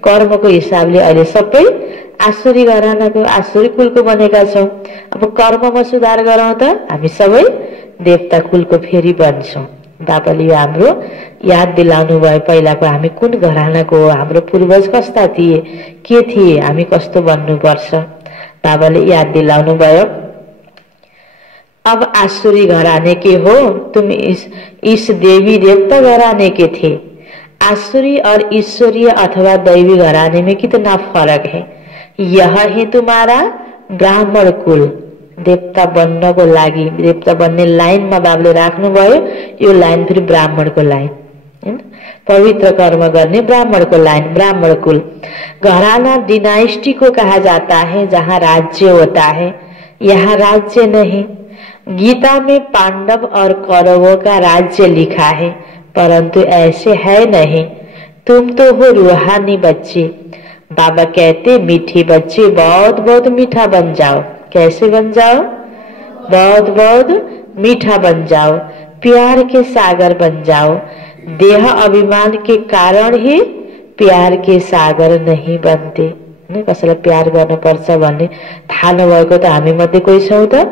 कर्मको हिसाबले अहिले सबै आसुरी घरानाको आसुरी कुलको बनेका छौं। अब कर्ममा सुधार गरौँ त हामी सबै देवता कुलको फेरि बन्छौं बाबाले हाम्रो याद दिलाउनु भयो पहिलाको हामी कुन घरानाको हो, हाम्रो पूर्वज कस्ता थिए, के थिए, हामी कस्तो बन्नुपर्छ। बाबाले याद दिलाउनु भयो। अब आसुरी घराने के हो, तुम इस देवी देवता घराने के थे। आसुरी और ईश्वरीय अथवा दैवी घराने में कितना फरक है। यह है तुम्हारा ब्राह्मण कुल। देवता बन्नको लागि, देवता बन्ने लाइनमा बाबुले राख्नुभयो। यो लाइन फेरि ब्राह्मणको लाइन, पवित्र कर्म करने ब्राह्मण को लाइन, ब्राह्मण कुल। घराना डिनाइस्टी को कहा जाता है जहाँ राज्य होता है, यहाँ राज्य नहीं। गीता में पांडव और कौरवों का राज्य लिखा है, परंतु ऐसे है नहीं। तुम तो हो रूहानी बच्चे। बाबा कहते मीठी बच्चे बहुत बहुत मीठा बन जाओ। कैसे बन जाओ? बहुत बहुत मीठा बन जाओ, प्यार के सागर बन जाओ। देह अभिमान के कारण ही प्यार के सागर नहीं बनते। कसैलाई प्यार गर्नुपर्छ भन्ने थाहा नभएको त हामी मध्ये कोही छौँ त,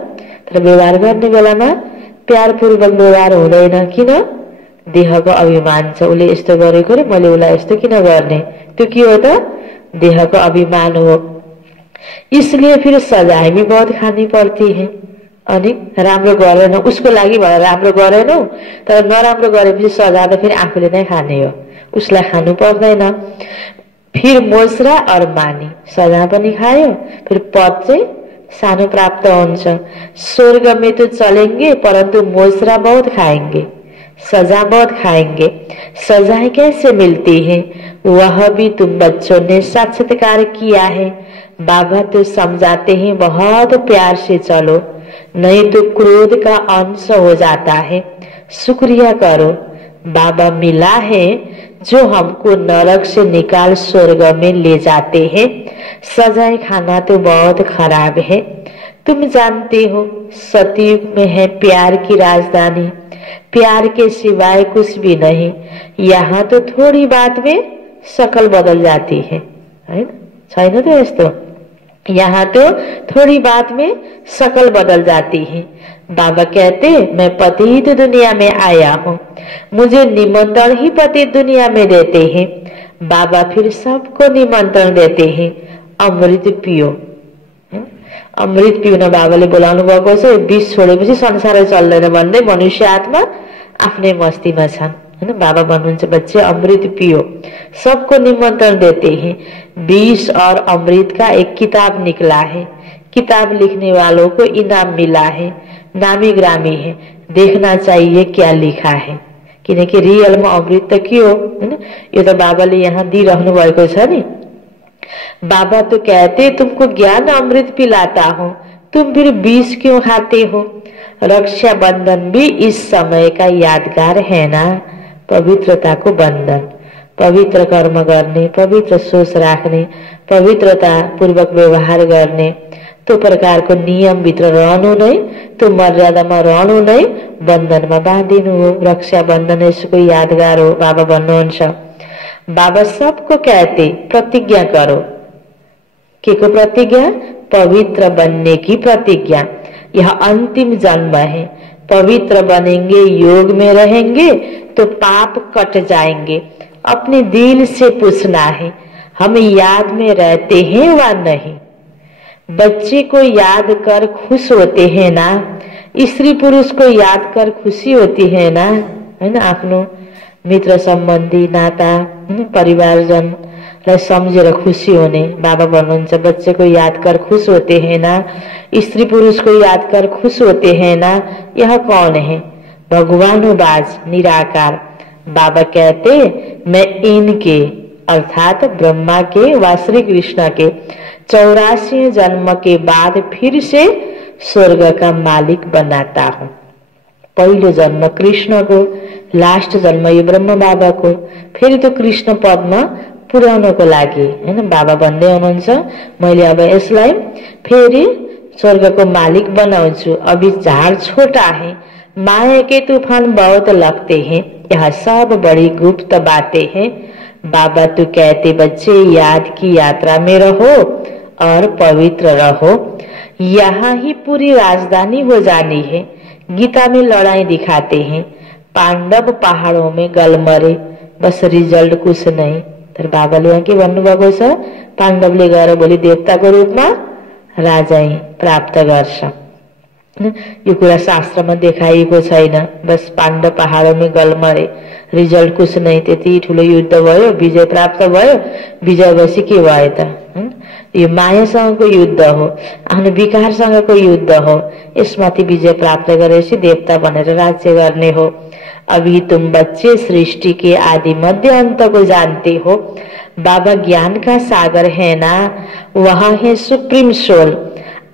तर व्यवहार गर्ने बेलामा प्यारपूर्वक व्यवहार हुँदैन। किन? देहको अभिमान छ, उसले यस्तो गरेको रे मैले उसलाई यस्तो किन गर्ने, त्यो के हो त? देहको अभिमान हो। इसलिए फिर सजाय भी बहुत खानी पड़ती है। अनि राम्रो गरेनौ उसको लागि भएर राम्रो गरेनौ, तर नराम्रो गरेपछि सजा त फेरि आफूले नै खाने हो, उसलाई खानु पर्दैन। फिर मोसरा और मानी, सजा पनि खायो, फिर पद चाहिँ सानो प्राप्त हुन्छ। स्वर्ग में तो चलेंगे परंतु मोसरा बहुत खाएंगे, सजा बहुत खाएंगे। सजाएं कैसे मिलती है, वह भी तुम बच्चों ने साक्षात्कार किया है। बाबा तो समझाते हैं बहुत प्यार से चलो, नहीं तो क्रोध का अंश हो जाता है। शुक्रिया करो, बाबा मिला है जो हमको नरक से निकाल स्वर्ग में ले जाते हैं। सजाएं खाना तो बहुत खराब है। तुम जानते हो सतयुग में है प्यार की राजधानी, प्यार के सिवाय कुछ भी नहीं। यहाँ तो थोड़ी बात में शकल बदल जाती है, छैन त यस्तो? यहाँ तो थोड़ी बात में शकल बदल जाती है। बाबा कहते मैं पतित दुनिया में आया हूँ, मुझे निमंत्रण ही पतित दुनिया में देते हैं। बाबा फिर सबको निमंत्रण देते हैं, अमृत पियो। अमृत पिउन बाबाले बोलाउनु भएको छ। विष छोडेपछि संसारै चल्दैन भन्दै मनुष्य आत्मा आफ्नै मस्तीमा छन्, हैन? बाबा भन्नुहुन्छ बच्चे अमृत पियो, सबको निमंत्रण देते हैं। विष और अमृत का एक किताब निकला है, किताब लिखने वालों को इनाम मिला है, नामी ग्रामी है, देखना चाहिए क्या लिखा है। किनकि रियलमा अमृत त के हो, हैन? यो त बाबाले यहाँ दिइराख्नु भएको छ नि। बाबा तो कहते तुमको ज्ञान अमृत पिलाता हूँ, तुम फिर विष क्यों खाते हो। रक्षा बंधन भी इस समय का यादगार है ना। पवित्रता को बंधन, पवित्र कर्म गर्ने, पवित्र सोच राख्ने, पवित्रता पूर्वक व्यवहार गर्ने, त्यो प्रकारको नियम भित्र रहनु नै, त्यो मर्यादामा रहनु नै बन्धनमा बाँधिनु हो। रक्षा बन्धन यसको यादगार हो, बाबा भन्नुहुन्छ। बाबा सबको कहते प्रतिज्ञा करो। के को प्रतिज्ञा? पवित्र बनने की प्रतिज्ञा। यह अंतिम जन्म है, पवित्र बनेंगे, योग में रहेंगे तो पाप कट जाएंगे। अपने दिल से पूछना है हम याद में रहते हैं वा नहीं। बच्चे को याद कर खुश होते हैं ना, स्त्री पुरुष को याद कर खुशी होती है ना, है ना? आफ्नो मित्र सम्बन्धी नाता परिवारजनलाई सम्झेर खुशी होने। बाबा भन्नुहुन्छ बच्चे को याद कर खुश होते हैं ना, स्त्री पुरुष को याद कर खुश होते हैं ना। यह कौन है? भगवानुबाज निराकार। बाबा कहते मैं इनके अर्थात ब्रह्मा के व श्री कृष्ण के 84 जन्म के बाद फिर से स्वर्ग का मालिक बनाता हूँ। पहिलो जन्म कृष्ण को, लास्ट जन्म यो ब्रह्म बाबा को, फेरि त्यो कृष्ण पदमा पुर्याउनको लागि, हैन? बाबा भन्दै हुनुहुन्छ मैले अब यसलाई फेरि स्वर्गको मालिक बनाउँछु। अभी झाड छोटा है, माया के तूफान बहुत लगते हैं, यह सब बड़ी गुप्त बातें हैं। बाबा तो कहते बच्चे याद की यात्रा में रहो और पवित्र रहो, यहाँ ही पूरी राजधानी हो जानी है। गीता में लड़ाई दिखाते हैं, पाण्डव पहाड़ों में गलमरे, बस रिजल्ट कुछ नहीं। तर बाबाले यहाँ के भन्नुभएको छ, पाण्डवले गएर भोलि देवताको रूपमा राजाई प्राप्त गर्छ। यो कुरा शास्त्रमा देखाइएको छैन। बस पाण्डव पहाडमै गलमरे, रिजल्ट कुछ नहीं। त्यति ठुलो युद्ध भयो, विजय प्राप्त भयो, विजय भएपछि के भयो त? यो मायासँगको युद्ध हो, आफ्नो विकारसँगको युद्ध हो। यसमाथि विजय प्राप्त गरेपछि देवता बनेर राज्य गर्ने हो। अभी तुम बच्चे सृष्टि के आदि मध्य अंत को जानते हो। बाबा ज्ञान का सागर है ना, वह है सुप्रीम सोल।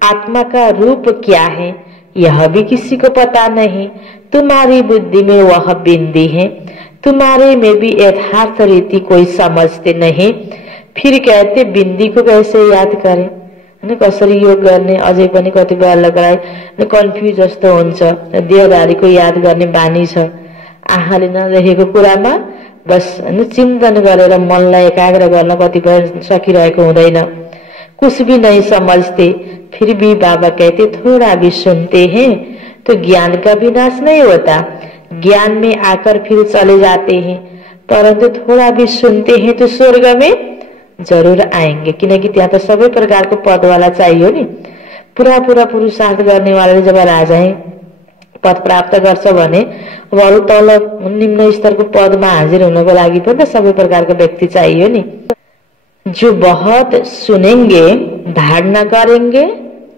आत्मा का रूप क्या है यह भी किसी को पता नहीं। तुम्हारी बुद्धि में वह बिंदी है, तुम्हारे में भी यथार्थ रीति कोई समझते नहीं। फिर कहते बिंदी को कैसे याद करें, कसरी योग गर्ने, अझै पनि कतिपयलाई कन्फ्युज जस्तो हुन्छ। देहधारीको याद गर्ने बानी छ। आँखाले नदेखेको कुरामा बस चिन्तन गरेर मनलाई एकाग्र गर्न कतिपय सकिरहेको हुँदैन। कुछ भी नहीं समझते। फिर भी बाबा कहते थोड़ा भी सुनते हैं तो ज्ञान का विनाश नहीं होता। ज्ञान में आकर फिर चले जाते हैं, परंतु थोड़ा भी सुनते हैं तो स्वर्ग में जरूर आएंगे। किनकि त्यहाँ त सबै प्रकारको पदवाला चाहियो नि। पूरा पूरा पुरुषार्थ गर्नेवालाले जब राजाई पद प्राप्त गर्छ भने अब अरू तल निम्न स्तरको पदमा हाजिर हुनको लागि पनि त सबै प्रकारको व्यक्ति चाहियो नि। जो बहुत सुनेंगे धारणा करेंगे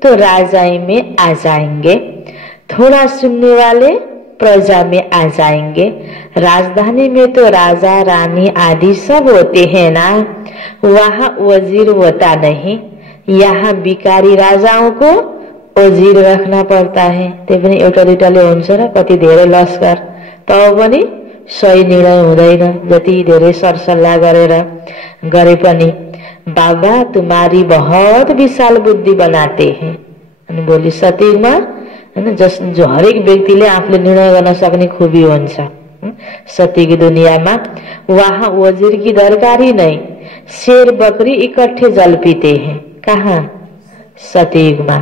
तो राजाई में आ जाएंगे। थोड़ा सुनने वाले प्रजा में आ जाएंगे। राजधानी में तो राजा रानी आदि सब होते हैं ना, वहाँ वजीर होता नहीं। यहाँ बिकारी राजाओं को वजीर रखना पड़ता है। त्यही पनि एउटा दुईटाले हुन्छ र कति धेरै लस्कर, तब पनि सही निर्णय हुँदैन जति धेरै सरसल्लाह गरेर गरे पनि। बाबा तुम्हारी बहुत विशाल बुद्धि बनाते हैं। अनि भोलि सतीमा हैन जो हरेक व्यक्तिले आफूले निर्णय गर्न सक्ने खुबी हुन्छ। सती की दुनियामा वहाँ वजीर की दरकार ही नहीं। शेर बकरी इकट्ठे जल पीते हैं। कहाँ? सतयुगमा।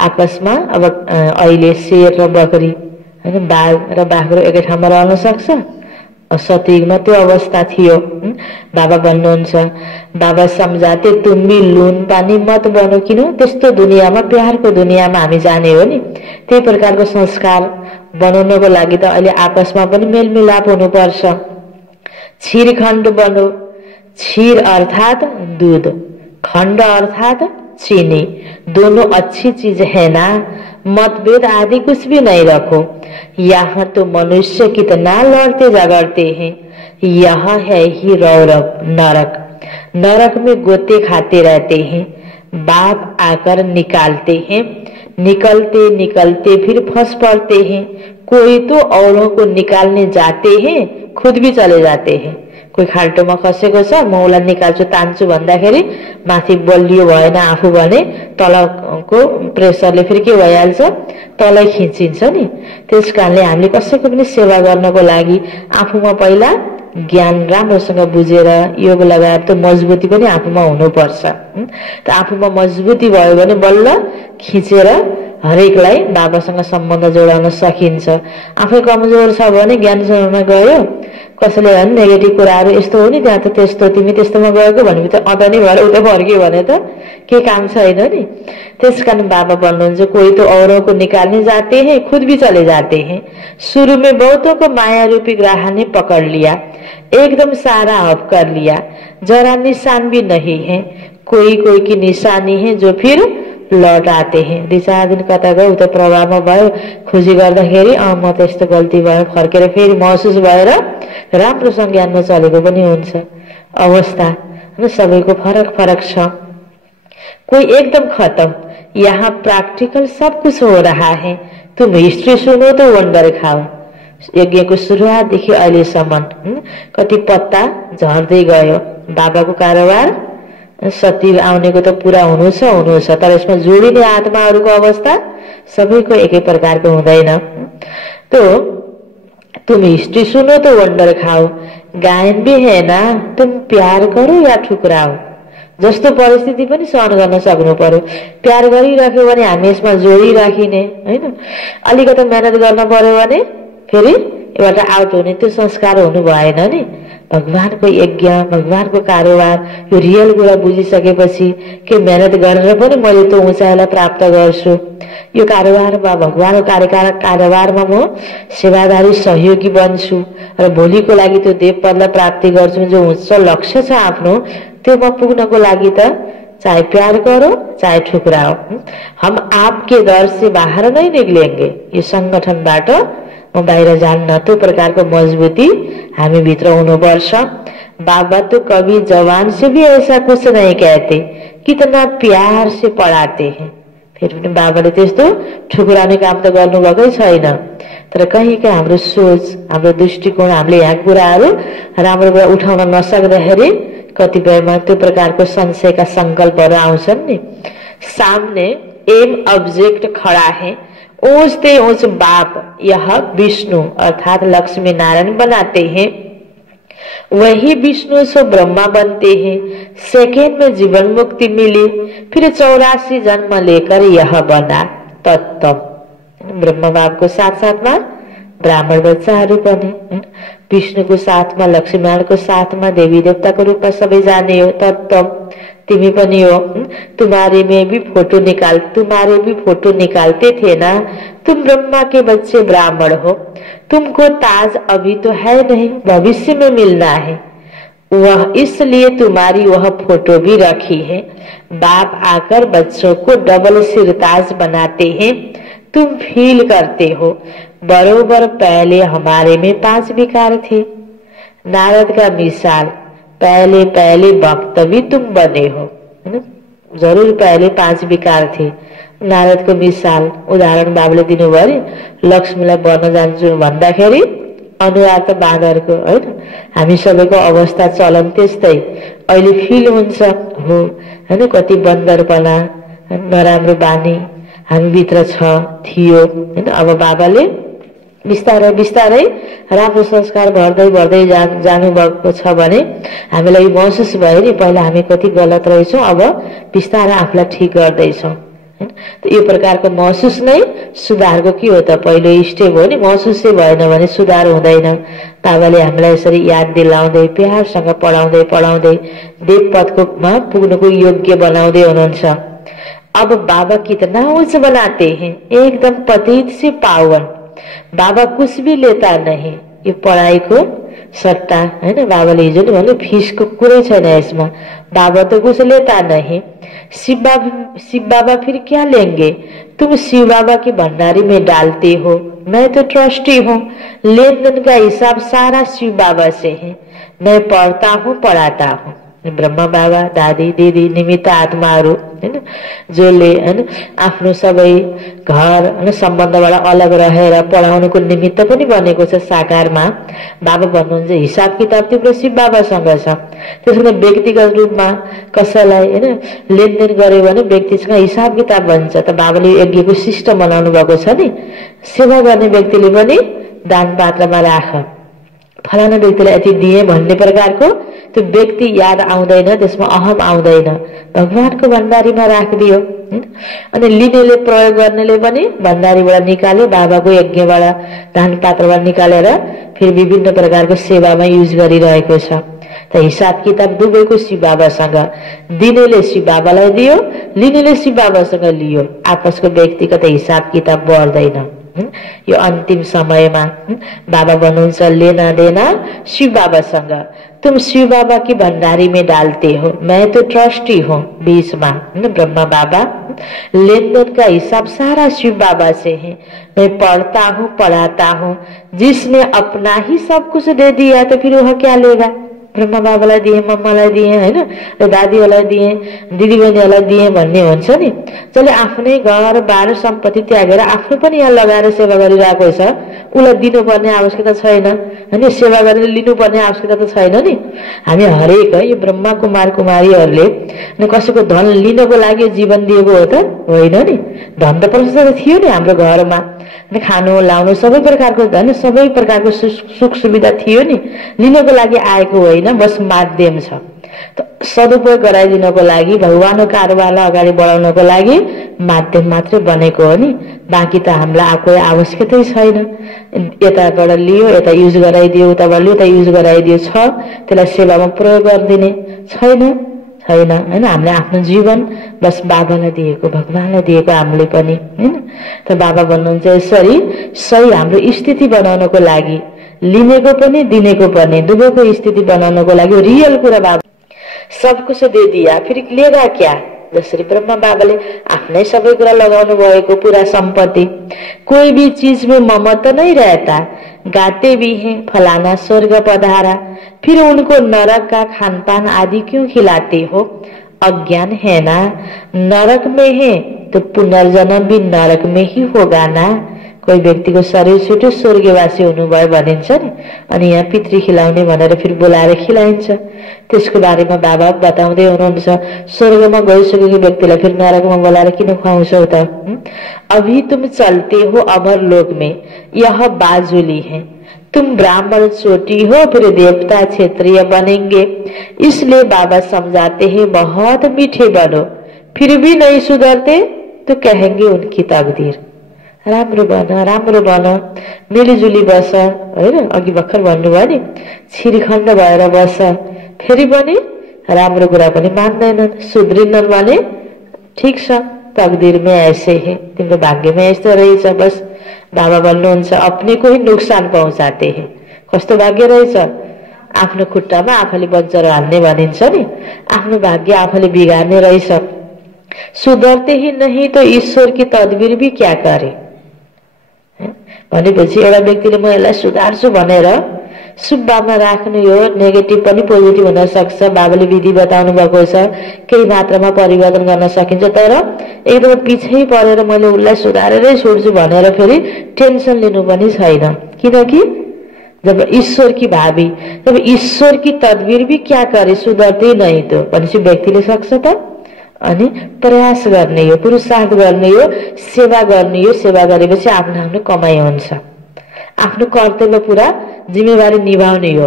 आपसमा अब अहिले शेर र बकरी हैन बाघ र बाघ्रो एकै ठाउँमा रहन सक्छ? सतयुगमा त्यो अवस्था थियो। बाबा भन्नुहुन्छ, बाबा सम्झाते तुम भी लून पानी मत बनो। किन? त्यस्तो दुनियाँमा, प्यारको दुनियाँमा हामी जाने हो नि। त्यही प्रकारको संस्कार बनाउनको लागि त अहिले आपसमा पनि मेलमिलाप हुनुपर्छ। क्षीरखण्ड बनो। क्षीर अर्थात दूध, खंड अर्थात चीनी। दोनों अच्छी चीज है ना। मतभेद आदि कुछ भी नहीं रखो। यहाँ तो मनुष्य कितना लड़ते झगड़ते हैं। यह है ही रौरव नरक। नरक में गोते खाते रहते हैं। बाप आकर निकालते हैं, निकलते निकलते फिर फंस पड़ते हैं। कोई तो औरों को निकालने जाते हैं, खुद भी चले जाते हैं। कोही खाल्टोमा खसेको छ, म उसलाई निकाल्छु तान्छु भन्दाखेरि माथि बलियो भएन आफू भने तलको प्रेसरले फेरि के भइहाल्छ, तलै खिचिन्छ नि। त्यसकारणले हामीले कसैको पनि सेवा गर्नको लागि आफूमा पहिला ज्ञान राम्रोसँग बुझेर योग लगाएर त मजबुती पनि आफूमा हुनुपर्छ। त आफूमा मजबुती भयो भने बल्ल खिचेर हरेकलाई बाबासँग सम्बन्ध जोडाउन सकिन्छ। आफै कमजोर छ भने ज्ञान सुनाउन गयो, कसैले भन्छ नेगेटिभ कुराहरू यस्तो हो नि, त्यहाँ त त्यस्तो, तिमी त्यस्तोमा गएको भनेपछि त अदा नै भएर उता फर्कियो भने त के काम छैन नि। त्यसकारण बाबा भन्नुहुन्छ, कोही तो औरों को निकालने जाते हैं, खुद भी चले जाते हैं। शुरू में बहुतों को माया रूपी ग्राह ने पकड़ लिया, एकदम सारा हप कर लिया, जरा निशान भी नहीं है। कोई कोई की निशानी है जो फिर लौट आते हैं। 2-4 दिन कता गयो उता प्रभावमा भयो, खोजी गर्दाखेरि म त यस्तो गल्ती भयो, फर्केर फेरि महसुस भएर राम्रोसँग ज्ञानमा चलेको पनि हुन्छ। अवस्था हैन सबैको फरक फरक छ। कोई एकदम खत्म। यहाँ प्रैक्टिकल सब कुछ हो रहा है। तुम हिस्ट्री सुनो तो वन्डर खाओ। यज्ञको सुरुवातदेखि अहिलेसम्म कति पत्ता झर्दै गयो। बाबाको कारोबार सती आउनेको त पूरा हुनु छ, तर यसमा जोडिने आत्माहरूको अवस्था सबैको एकै प्रकारको हुँदैन। तो तुम हिस्ट्री सुनो तो वंडर खाओ। गायन भी है ना, तुम प्यार करो या ठुकराओ। जस्तो परिस्थिति पनि सहन गर्न सक्नु पर्यो। प्यार गरिराख्यो भने हामी यसमा जोडिराखिने हैन। अलिकति मेहनत गर्न पर्यो भने फेरि एउटा आउट हुने त्यो संस्कार हुनु भएन नि। भगवानको यज्ञ, भगवानको कारोबार, यो रियल कुरा बुझिसकेपछि के मेहनत गरेर पनि मैले त्यो उचाइलाई प्राप्त गर्छु। यो कारोबारमा, भगवानको कारोबारमा म सेवादारी सहयोगी बन्छु र भोलिको लागि त्यो देव पदलाई प्राप्ति गर्छु। जो उच्च लक्ष्य छ आफ्नो, त्योमा पुग्नको लागि त चाहे प्यार करो चाहे ठुकराओ, हम आपके दर से बाहर नहीं निक्लेंगे। यो संगठनबाट म बाहिर जान्न, त्यो प्रकारको मजबुती हामी भित्र हुनुपर्छ। बाबा तो कभी जवान से भी ऐसा कुछ नहीं कहते, कितना प्यार से पढ़ाते हैं। फेरि पनि बाबाले त्यस्तो ठुकुराउने काम त गर्नुभएकै छैन, तर कहीँका हाम्रो सोच, हाम्रो दृष्टिकोण, हामीले यहाँ कुराहरू राम्रो कुरा उठाउन नसक्दाखेरि कतिपयमा त्यो प्रकारको संशयका संकल्पहरू आउँछन् नि। सामने एम ऑब्जेक्ट खड़ा है, ओझते ओझ बाप यह विष्णु अर्थात लक्ष्मी नारायण बनाते हैं, वही विष्णु सो ब्रह्मा बनते हैं। सेकेंड में जीवन मुक्ति मिली, फिर 84 जन्म लेकर यह बना तत्व। ब्रह्मा बाप को साथ साथमा ब्राह्मण बच्चाहरू पनि, विष्णुको साथमा, लक्ष्मीनारायणको साथमा देवी देवताको रूपमा सबै जाने हो। तत्व तिमी पनि हो। तुम्हारे भी फोटो निकालते थे ना, तुम ब्रह्मा के बच्चे ब्राह्मण हो। तुमको ताज अभी तो है नहीं, भविष्य में मिलना है, वह इसलिए तुम्हारी वह फोटो भी रखी है। बाप आकर बच्चों को डबल सिरताज बनाते हैं, तुम फील करते हो। बरोबर पहले हमारे में 5 विकार थे, नारद का मिसाल, पहले पहले भक्त भी तुम बने हो, है ना। जरूर पहले 5 विकार थे। नारदको मिसाल उदाहरण बाबुले दिनुभयो नि, लक्ष्मीलाई बन्न जान्छु भन्दाखेरि अनुहार त बाँदरको, होइन। हामी सबैको अवस्था चलन त्यस्तै अहिले फिल हुन्छ हो, होइन। कति बन्दरपना, नराम्रो बानी हामी भित्र थियो, होइन। अब बाबाले बिस्तारै बिस्तारै राम्रो संस्कार भर्दै जानु भएको छ भने हामीलाई महसुस भयो नि, पहिला हामी कति गलत रहेछौँ, अब बिस्तारै आफूलाई ठिक गर्दैछौँ। यो प्रकारको महसुस नै सुधारको के हो त पहिलो स्टेप हो नि। महसुसै भएन भने सुधार हुँदैन। बाबाले हामीलाई यसरी याद दिलाउँदै, प्यारसँग पढाउँदै देव पदकोमा पुग्नको योग्य बनाउँदै हुनुहुन्छ। अब बाबा कितना उच्च बनाते हैं, एकदम पतित से पावन। बाबा कुछ भी लेता नहीं, यो पढाइको सट्टा, हैन। बाबाले हिजो नि भन्नु फीसको कुरै छैन यसमा, बाबा तो कुछ लेता नहीं। शिव बाबा फिर क्या लेंगे, तुम शिव बाबा की भंडारी में डालते हो, मैं तो ट्रस्टी हूँ। लेन देन का हिसाब सारा शिव बाबा से है, मैं पढ़ता हूँ पढ़ाता हूँ। ब्रह्मा बाबा, दादी, दिदी, निमित्त आत्माहरू, हैन, जसले हैन आफ्नो सबै घर अनि सम्बन्धबाट अलग रहेर पढाउनुको निमित्त पनि बनेको छ साकारमा। बाबा भन्नुहुन्छ हिसाब किताब तिम्रो शिव बाबासँग छ। त्यसैले व्यक्तिगत रूपमा कसैलाई हैन लेनदेन गर्यो भने व्यक्तिसँग हिसाब किताब भन्छ। त बाबाले यज्ञको सिस्टम बनाउनु भएको छ नि, सेवा गर्ने व्यक्तिले पनि दान पात्रमा राख, फलाना व्यक्तिलाई यति दिए भन्ने प्रकारको त्यो व्यक्ति याद आउँदैन, त्यसमा अहम आउँदैन। भगवानको भण्डारीमा राखिदियो, अनि लिनेले प्रयोग गर्नेले पनि भण्डारीबाट निकाल्यो, बाबाको यज्ञबाट दान पात्रबाट निकालेर फेरि विभिन्न प्रकारको सेवामा युज गरिरहेको छ। त हिसाब किताब दुवैको शिव बाबासँग, दिनेले शिव बाबालाई दियो, लिनेले शिव बाबासँग लियो, आपसको व्यक्तिगत हिसाब किताब बढ्दैन। यो अन्तिम समयमा बाबा भन्नुहुन्छ लेना देना शिव बाबासँग। तुम शिव बाबा की भंडारी में डालते हो, मैं तो ट्रस्टी हूँ। बीच में ब्रह्मा बाबा, लेन देन का हिसाब सारा शिव बाबा से है, मैं पढ़ता हूँ पढ़ाता हूँ। जिसने अपना ही सब कुछ दे दिया तो फिर वह क्या लेगा। ब्रह्मा बाबालाई दिए, मम्मालाई दिए, हैन, दादीहरूलाई दिए, दिदीबहिनीहरूलाई दिए भन्ने हुन्छ नि। जसले आफ्नै घर बार सम्पत्ति त्यागेर आफ्नो पनि यहाँ लगाएर सेवा गरिरहेको छ, उसलाई दिनुपर्ने आवश्यकता छैन, हैन। सेवा गरेर लिनुपर्ने आवश्यकता त छैन नि। हामी हरेक यो ब्रह्मा कुमार कुमारीहरूले कसैको धन लिनको लागि जीवन दिएको हो त होइन नि। धन त प्रशस्त थियो नि हाम्रो घरमा, खानु लाउनु सबै प्रकारको धन, सबै प्रकारको सुख सुविधा थियो नि, लिनको लागि आएको होइन, बस माध्यम छ। त सदुपयोग गराइदिनको लागि, भगवानको कारोबारलाई अगाडि बढाउनको लागि माध्यम मात्रै बनेको हो नि। बाँकी त हामीलाई आफै आवश्यकतै छैन। यताबाट लियो, यता युज गराइदियो, उताबाट लियो, उता युज गराइदियो छ, त्यसलाई सेवामा प्रयोग गरिदिने छैन होइन। हामीले आफ्नो जीवन बस बाबालाई दिएको, भगवानलाई दिएको हामीले पनि होइन। त बाबा भन्नुहुन्छ यसरी सही हाम्रो स्थिति बनाउनको लागि, लिनेको पनि दिनेको पनि दुवैको स्थिति बनाउनको लागि रियल कुरा बाबा सब कुछ दे दिया, फिर लेगा क्या। जसरी ब्रह्मा बाबाले आफ्नै सबै कुरा लगाउनु भएको पूरा संपत्ति। कोई भी चीज में ममता नहीं रहता, गाते भी हैं फलाना स्वर्ग पधारा, फिर उनको नरक का खानपान आदि क्यों खिलाते हो। अज्ञान है ना, नरक में है तो पुनर्जन्म भी नरक में ही होगा ना। कोही व्यक्तिको शरीर छुट्यो स्वर्गवासी हुनुभयो भनिन्छ नि, अनि यहाँ पितृ खिलाउने भनेर फिर बोलाएर खिलाइन्छ। त्यसको बारेमा बाबा बताउँदै हुनुहुन्छ, स्वर्गमा गइसकेको व्यक्तिलाई फिर नरकमा बोलाएर किन खुवाउँछौ त। अभी तुम चलते हो अमर लोक में, यह बाजुली है, तुम ब्राह्मण चोटी हो फिर देवता क्षेत्रीय बनेंगे। इसलिए बाबा समझाते हैं बहुत मीठे बनो, फिर भी नहीं सुधरते तो कहेंगे उनकी तकदीर। राम्रो बन, मिलिजुली बस होइन। अघि भर्खर भन्नुभयो नि, छिरखण्ड भएर बस, फेरि पनि राम्रो कुरा पनि मान्दैनन्, सुध्रिन्नन् भने ठिक छ, तकदीरमै ऐसे है, तिम्रो भाग्यमै यस्तो रहेछ। बस बाबा भन्नुहुन्छ अपने को ही नुकसान पहुँचाते हैं। कस्तो भाग्य रहेछ, आफ्नो खुट्टामा आफूले बन्चर हाल्ने भनिन्छ नि, आफ्नो भाग्य आफूले बिगार्ने रहेछ। सुधरते ही नहीं तो ईश्वर की तदबीर भी क्या करे। भनेपछि एउटा व्यक्तिले म यसलाई सुधार्छु भनेर शुभमा राख्नु हो, नेगेटिभ पनि पोजिटिभ हुन सक्छ। बाबाले विधि बताउनु भएको छ, केही मात्रामा परिवर्तन गर्न सकिन्छ, तर एकदम पिछै परेर मैले उसलाई सुधारेरै छोड्छु भनेर फेरि टेन्सन लिनु पनि छैन। किनकि जब ईश्वर की भावी, जब ईश्वर की तदबीर भी क्या करे, सुधर्दै नहीं तो भनेपछि व्यक्तिले सक्छ त। अनि प्रयास गर्ने हो, पुरुषार्थ गर्ने हो, सेवा गर्ने हो। सेवा गरेपछि आफ्नो आफ्नो कमाइ हुन्छ, आफ्नो कर्तव्य पूरा जिम्मेवारी निभाउने हो।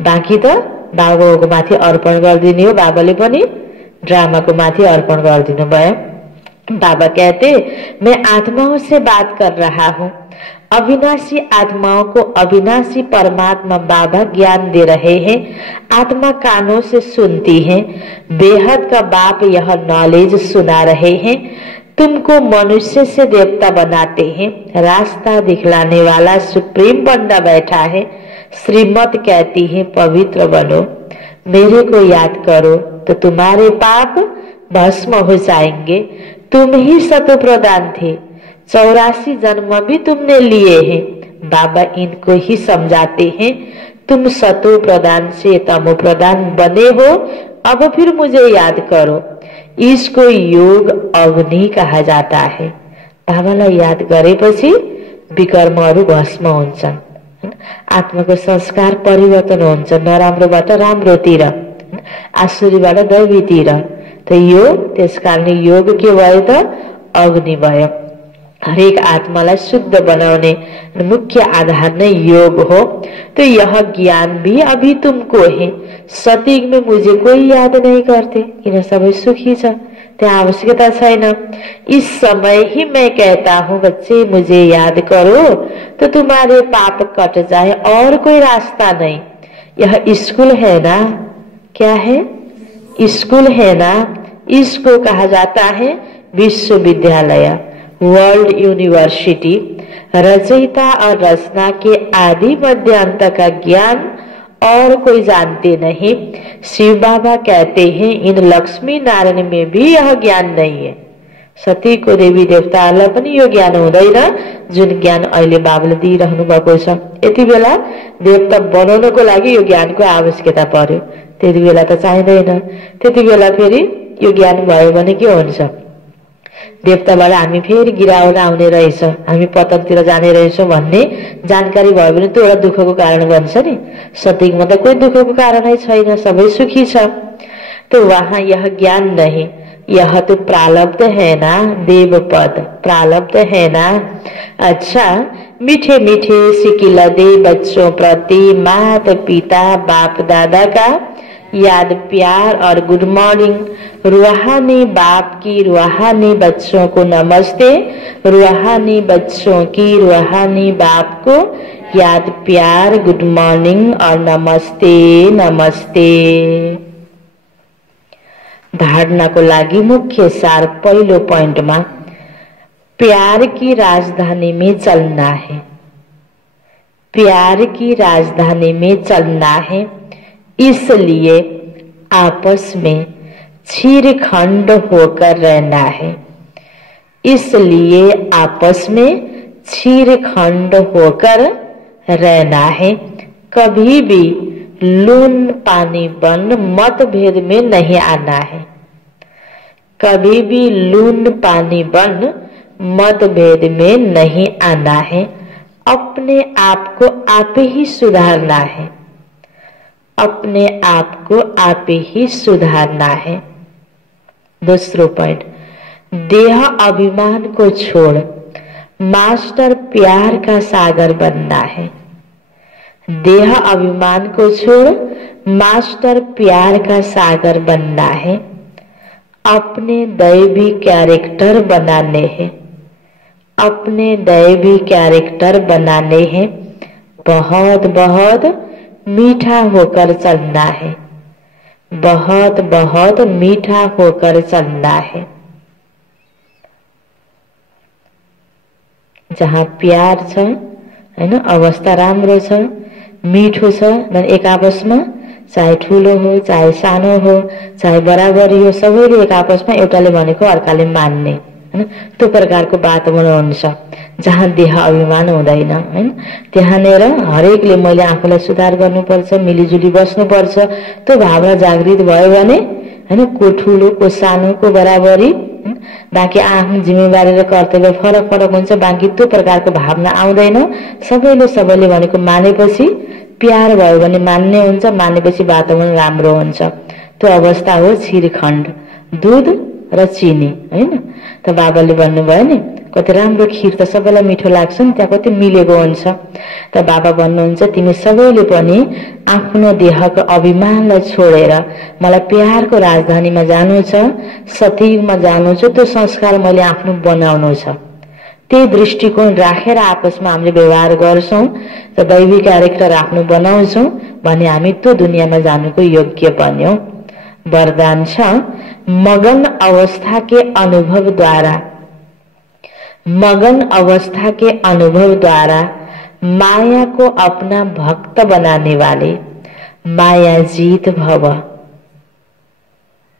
बाँकी त बाबाको माथि अर्पण गरिदिने हो। बाबाले पनि ड्रामाको माथि अर्पण गरिदिनु भयो। बाबा कहते मैं आत्माओं से बात कर रहा हूँ, अविनाशी आत्माओं को अविनाशी परमात्मा बाबा ज्ञान दे रहे हैं। आत्मा कानों से सुनती है, बेहद का बाप यह नॉलेज सुना रहे हैं। तुमको मनुष्य से देवता बनाते हैं, रास्ता दिखलाने वाला सुप्रीम बंदा बैठा है। श्रीमत कहती है पवित्र बनो, मेरे को याद करो तो तुम्हारे पाप भस्म हो जाएंगे। तुम ही सतो प्रदान थे, 84 जन्म भी तुमने लिए हैं। बाबा इनको ही समझाते हैं, तुम सतो प्रदान से तमो प्रदान बने हो, अब फिर मुझे याद करो। इसको योग अग्नि कहा जाता है। बाबालाई याद गरेपछि विकर्महरू भस्म हुन्छन्, आत्माको संस्कार परिवर्तन हुन्छ, नराम्रोबाट राम्रोतिर, आसुरीबाट दैवीतिर। त यो त्यसकारणले योग के भयो त अग्नि भयो। हरेक आत्मालाई शुद्ध बनाउने मुख्य आधार नै योग हो। तो यह ज्ञान भी अभी तुमको है। सतयुग में मुझे कोई याद नहीं करते, किन सबै सुखी छ, त्यहाँ आवश्यकता छैन। इस समय ही मैं कहता हूँ बच्चे मुझे याद करो तो तुम्हारे पाप कट जाए, और कोई रास्ता नहीं। यह स्कूल है ना, क्या है, स्कूल है ना, इसको कहा जाता है विश्वविद्यालय, वर्ल्ड यूनिवर्सिटी। रचयिता और रचना के आदि मध्य अंत का ज्ञान और कोई जानते नहीं। शिव बाबा कहते हैं इन लक्ष्मी नारायण में भी यह ज्ञान नहीं है। सतीको देवी देवताहरूलाई पनि यो ज्ञान हुँदैन जुन ज्ञान अहिले बाबाले दिइरहनु भएको छ। यति बेला देवता बनाउनको लागि यो ज्ञानको आवश्यकता पर्यो, त्यति बेला त चाहिँदैन। त्यति बेला फेरि यो ज्ञान भयो भने के हुन्छ, देवताबाट हामी फेरि गिरावट आउने रहेछ, हामी पतनतिर जाने रहेछौँ भन्ने जानकारी भयो भने त्यो एउटा दुःखको कारण बन्छ नि। सतयुगमा त कोही दुःखको कारणै छैन, सबै सुखी छ। तो वहाँ यह ज्ञान नहीं, यह तो प्रारब्ध है ना, देव पद प्रारब्ध है ना। अच्छा, मीठे मीठे सिकिल दे बच्चों प्रति माता पिता बाप दादा का याद प्यार और गुड मॉर्निंग। रूहानी बाप की रूहानी बच्चों को नमस्ते। रूहानी बच्चों की रूहानी बाप को याद प्यार, गुड मॉर्निंग और नमस्ते नमस्ते। धारणा को लागि मुख्य सार पहिलो पोइन्टमा प्यार की राजधानी में चलना है। प्यार की राजधानी में चलना है, इसलिए आपस में छीरखंड होकर रहना है। इसलिए आपस में छीरखंड होकर रहना है। कभी भी लून पानी बन मतभेद में नहीं आना है। कभी भी लून पानी बन मतभेद में नहीं आना है। अपने आप को आप ही सुधारना है। अपने आप को आप ही सुधारना है। दूसरा पॉइंट, देह अभिमान को छोड़ मास्टर प्यार का सागर बनना है। देह अभिमान को छोड़ मास्टर प्यार का सागर बनना है। अपने दैवी कैरेक्टर बनाने हैं। अपने दैवी कैरेक्टर बनाने हैं। बहुत बहुत मीठा होकर चलना है। बहुत बहुत मीठा होकर चलना है। जहाँ प्यार छ हैन, अवस्था राम्रो छ, मीठो छ, एक आपसमा चाहे ठुलो हो चाहे सानो हो चाहे बराबरी हो, सबैले एक आपसमा एउटाले भनेको अर्काले मान्ने हैन, त्यो प्रकारको वातावरण छ। जहाँ देह अभिमान हुँदैन हैन, त्यहाँनेर हरेकले मैले आफूलाई सुधार गर्नुपर्छ, मिलिजुली बस्नुपर्छ, त्यो भावना जागृत भयो भने हैन, को ठुलो को सानो को बराबरी, बाँकी आफ्नो जिम्मेवारी र कर्तव्य फरक फरक हुन्छ। बाँकी त्यो प्रकारको भावना आउँदैन। सबैले सबैले भनेको मानेपछि प्यार भयो भने मान्ने हुन्छ। मानेपछि वातावरण राम्रो हुन्छ। त्यो अवस्था हो छीरखण्ड, दूध र चिनी हैन। त बाबाले भन्नुभयो नि, कति राम्रो खीर त सबैलाई मिठो लाग्छ नि, त्यहाँ कति मिलेको हुन्छ। त बाबा भन्नुहुन्छ तिमी सबैले पनि आफ्नो देहको अभिमानलाई छोडेर मलाई प्यारको राजधानीमा जानु छ, सतयुगमा जानु छ, त्यो संस्कार मैले आफ्नो बनाउनु छ। त्यही दृष्टिकोण राखेर आपसमा हामीले व्यवहार गर्छौं र दैवी क्यारेक्टर आफ्नो बनाउँछौं भने हामी त्यो दुनियाँमा जानुको योग्य बन्यौं। वरदान छ, मगन अवस्था के अनुभव द्वारा, मगन अवस्था के अनुभव द्वारा माया को अपना भक्त बनाने वाले माया जीत भव।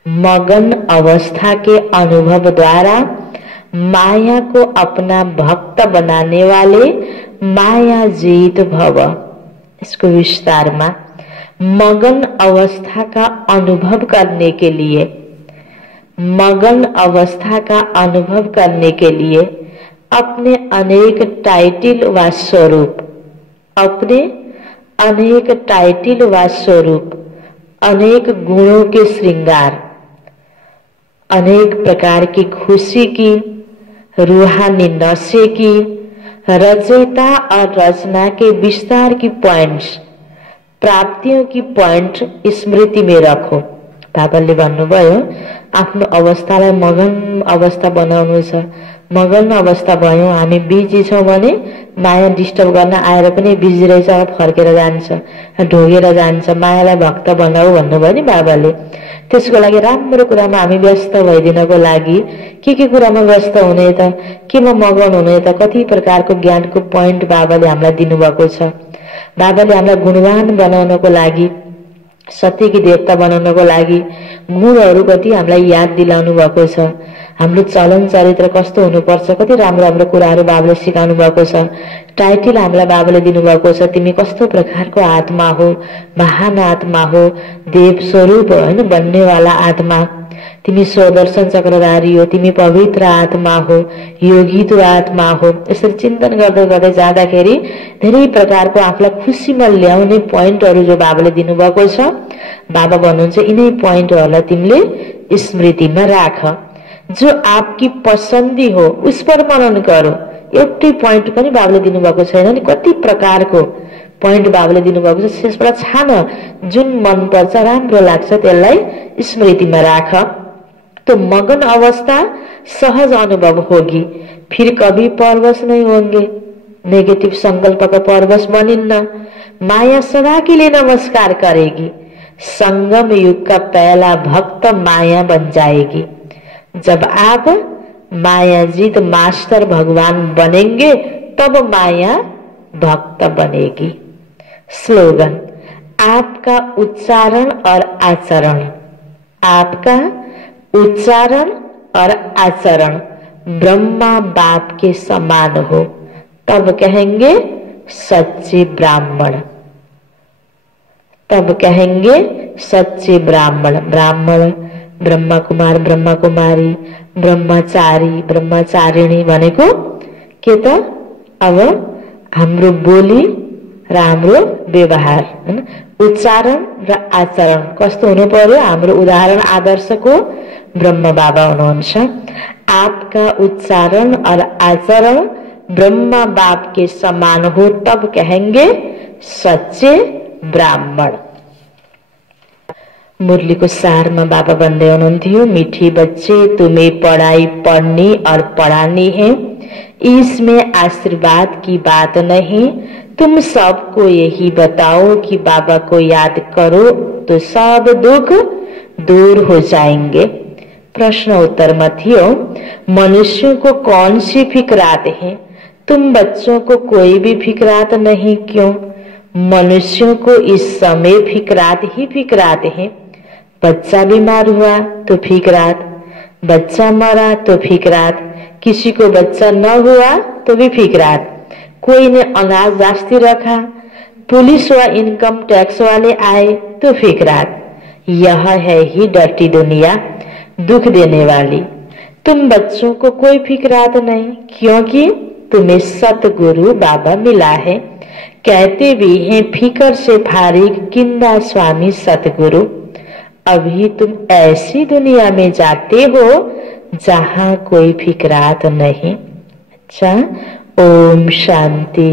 मगन अवस्था के अनुभव द्वारा माया को अपना भक्त बनाने वाले माया जीत भव। इसको विस्तार में, मगन अवस्था का अनुभव करने के लिए, मगन अवस्था का अनुभव करने के लिए अपने अनेक टाइटल व स्वरूप, अपने अनेक टाइटल व स्वरूप, अनेक गुणों के श्रृंगार, अनेक प्रकार की खुशी की, रूहानी नशे की, रचयिता और रचना के विस्तार की पॉइंट्स, प्राप्तियों की पॉइंट स्मृति में रखो। बाबाले भन्नुभयो आफ्नो अवस्थालाई मगन अवस्था बनाउनु छ। मगन अवस्था भयौं हामी बिजी छौं भने माया डिस्टर्ब गर्न आएर पनि बिजी रहेछ, फर्केर जान्छ, ढोगेर जान्छ। मायालाई भक्त बनाऊ भन्नुभयो नि बाबाले। त्यसको लागि राम्रो कुरामा हामी व्यस्त भइदिनको लागि के कुरामा व्यस्त हुने त, केमा मगन हुने त, कति प्रकारको ज्ञानको पोइन्ट बाबाले हामीलाई दिनुभएको छ। बाबाले हामीलाई गुणवान बनाउनको लागि, सत्यकी देवता बनाउनको लागि गुणहरू कति हामीलाई याद दिलाउनु भएको छ। हाम्रो चलन चरित्र कस्तो हुनुपर्छ, कति राम्रो राम्रो कुराहरू बाबाले सिकाउनु भएको छ। टाइटल हामीलाई बाबाले दिनुभएको छ, तिमी कस्तो प्रकारको आत्मा हो, महान आत्मा हो, देव स्वरूप हैन बन्नेवाला आत्मा, तिमी स्वदर्शन चक्रधारी हो, तिमी पवित्र आत्मा हो, योगित्व आत्मा हो। यसरी चिन्तन गर्दै गर्दै जाँदाखेरि धेरै प्रकारको आफूलाई खुसीमा ल्याउने पोइन्टहरू जो बाबाले दिनुभएको छ, बाबा भन्नुहुन्छ यिनै पोइन्टहरूलाई तिमीले स्मृतिमा राख। जो आपकी पसंदी हो उस पर मनन करो। एउटै पोइन्ट पनि बाबाले दिनुभएको छैन नि, कति प्रकारको पोइन्ट बाबुले दिनुभएको छ, त्यसबाट छान जुन मन पर्छ राम्रो लाग्छ त्यसलाई स्मृतिमा राख। तो मगन अवस्था सहज अनुभव होगी, फिर कभी परवश नहीं होंगे। नेगेटिव संकल्प का परवश बनिन्न। माया सदा के लिए नमस्कार करेगी। संगम युग का पहला भक्त माया बन जाएगी। जब आप मायाजीत मास्टर भगवान बनेंगे तब माया भक्त बनेगी। स्लोगन, आपका उच्चारण और आचरण, आपका उच्चारण और आचरण ब्रह्मा बाप के समान हो, तब कहेंगे सच्चे ब्राह्मण, तब कहेंगे सच्चे ब्राह्मण। ब्राह्मण ब्रह्मा कुमार ब्रह्मा कुमारी, ब्रह्मचारी ब्रह्मचारिणी भनेको के त अब हाम्रो बोली र हाम्रो व्यवहार हैन, उच्चारण र आचरण कस्तो हुनु पर्यो। हाम्रो उदाहरण आदर्शको ब्रह्म बाबा हुनुहुन्छ। आपका उच्चारण और आचरण ब्रह्मा बाप के समान हो तब कहेंगे सच्चे ब्राह्मण। मुरलीको सारमा बाबा भन्दै हुनुहुन्थ्यो, मीठी बच्चे तुम्हें पढ़ाई पढ़नी और पढ़ानी है, इसमें आशीर्वाद की बात नहीं। तुम सबको यही बताओ कि बाबा को याद करो तो सब दुख दूर हो जाएंगे। प्रश्न उत्तर में थियो, मनुष्यों को कौन सी फिक्रात है? तुम बच्चों को कोई भी फिक्रात नहीं क्यों? मनुष्यों को इस समय फिक्रात ही फिक्रात है। बच्चा बीमार हुआ तो फिक्रात, बच्चा मरा तो फिक्रात, किसी को बच्चा न हुआ तो भी फिक्रात, कोई ने अनाज जास्ती रखा, पुलिस व इनकम टैक्स वाले आए तो फिक्रात। यह है ही डर्टी दुनिया, दुख देने वाली। तुम बच्चों को कोई फिक्रात नहीं, क्योंकि तुम्हें सतगुरु बाबा मिला है। कहते भी हैं फिकर से फारिग किंदा स्वामी सतगुरु। अभी तुम ऐसी दुनिया में जाते हो जहां कोई फिक्रात नहीं। अच्छा, ओम शांति।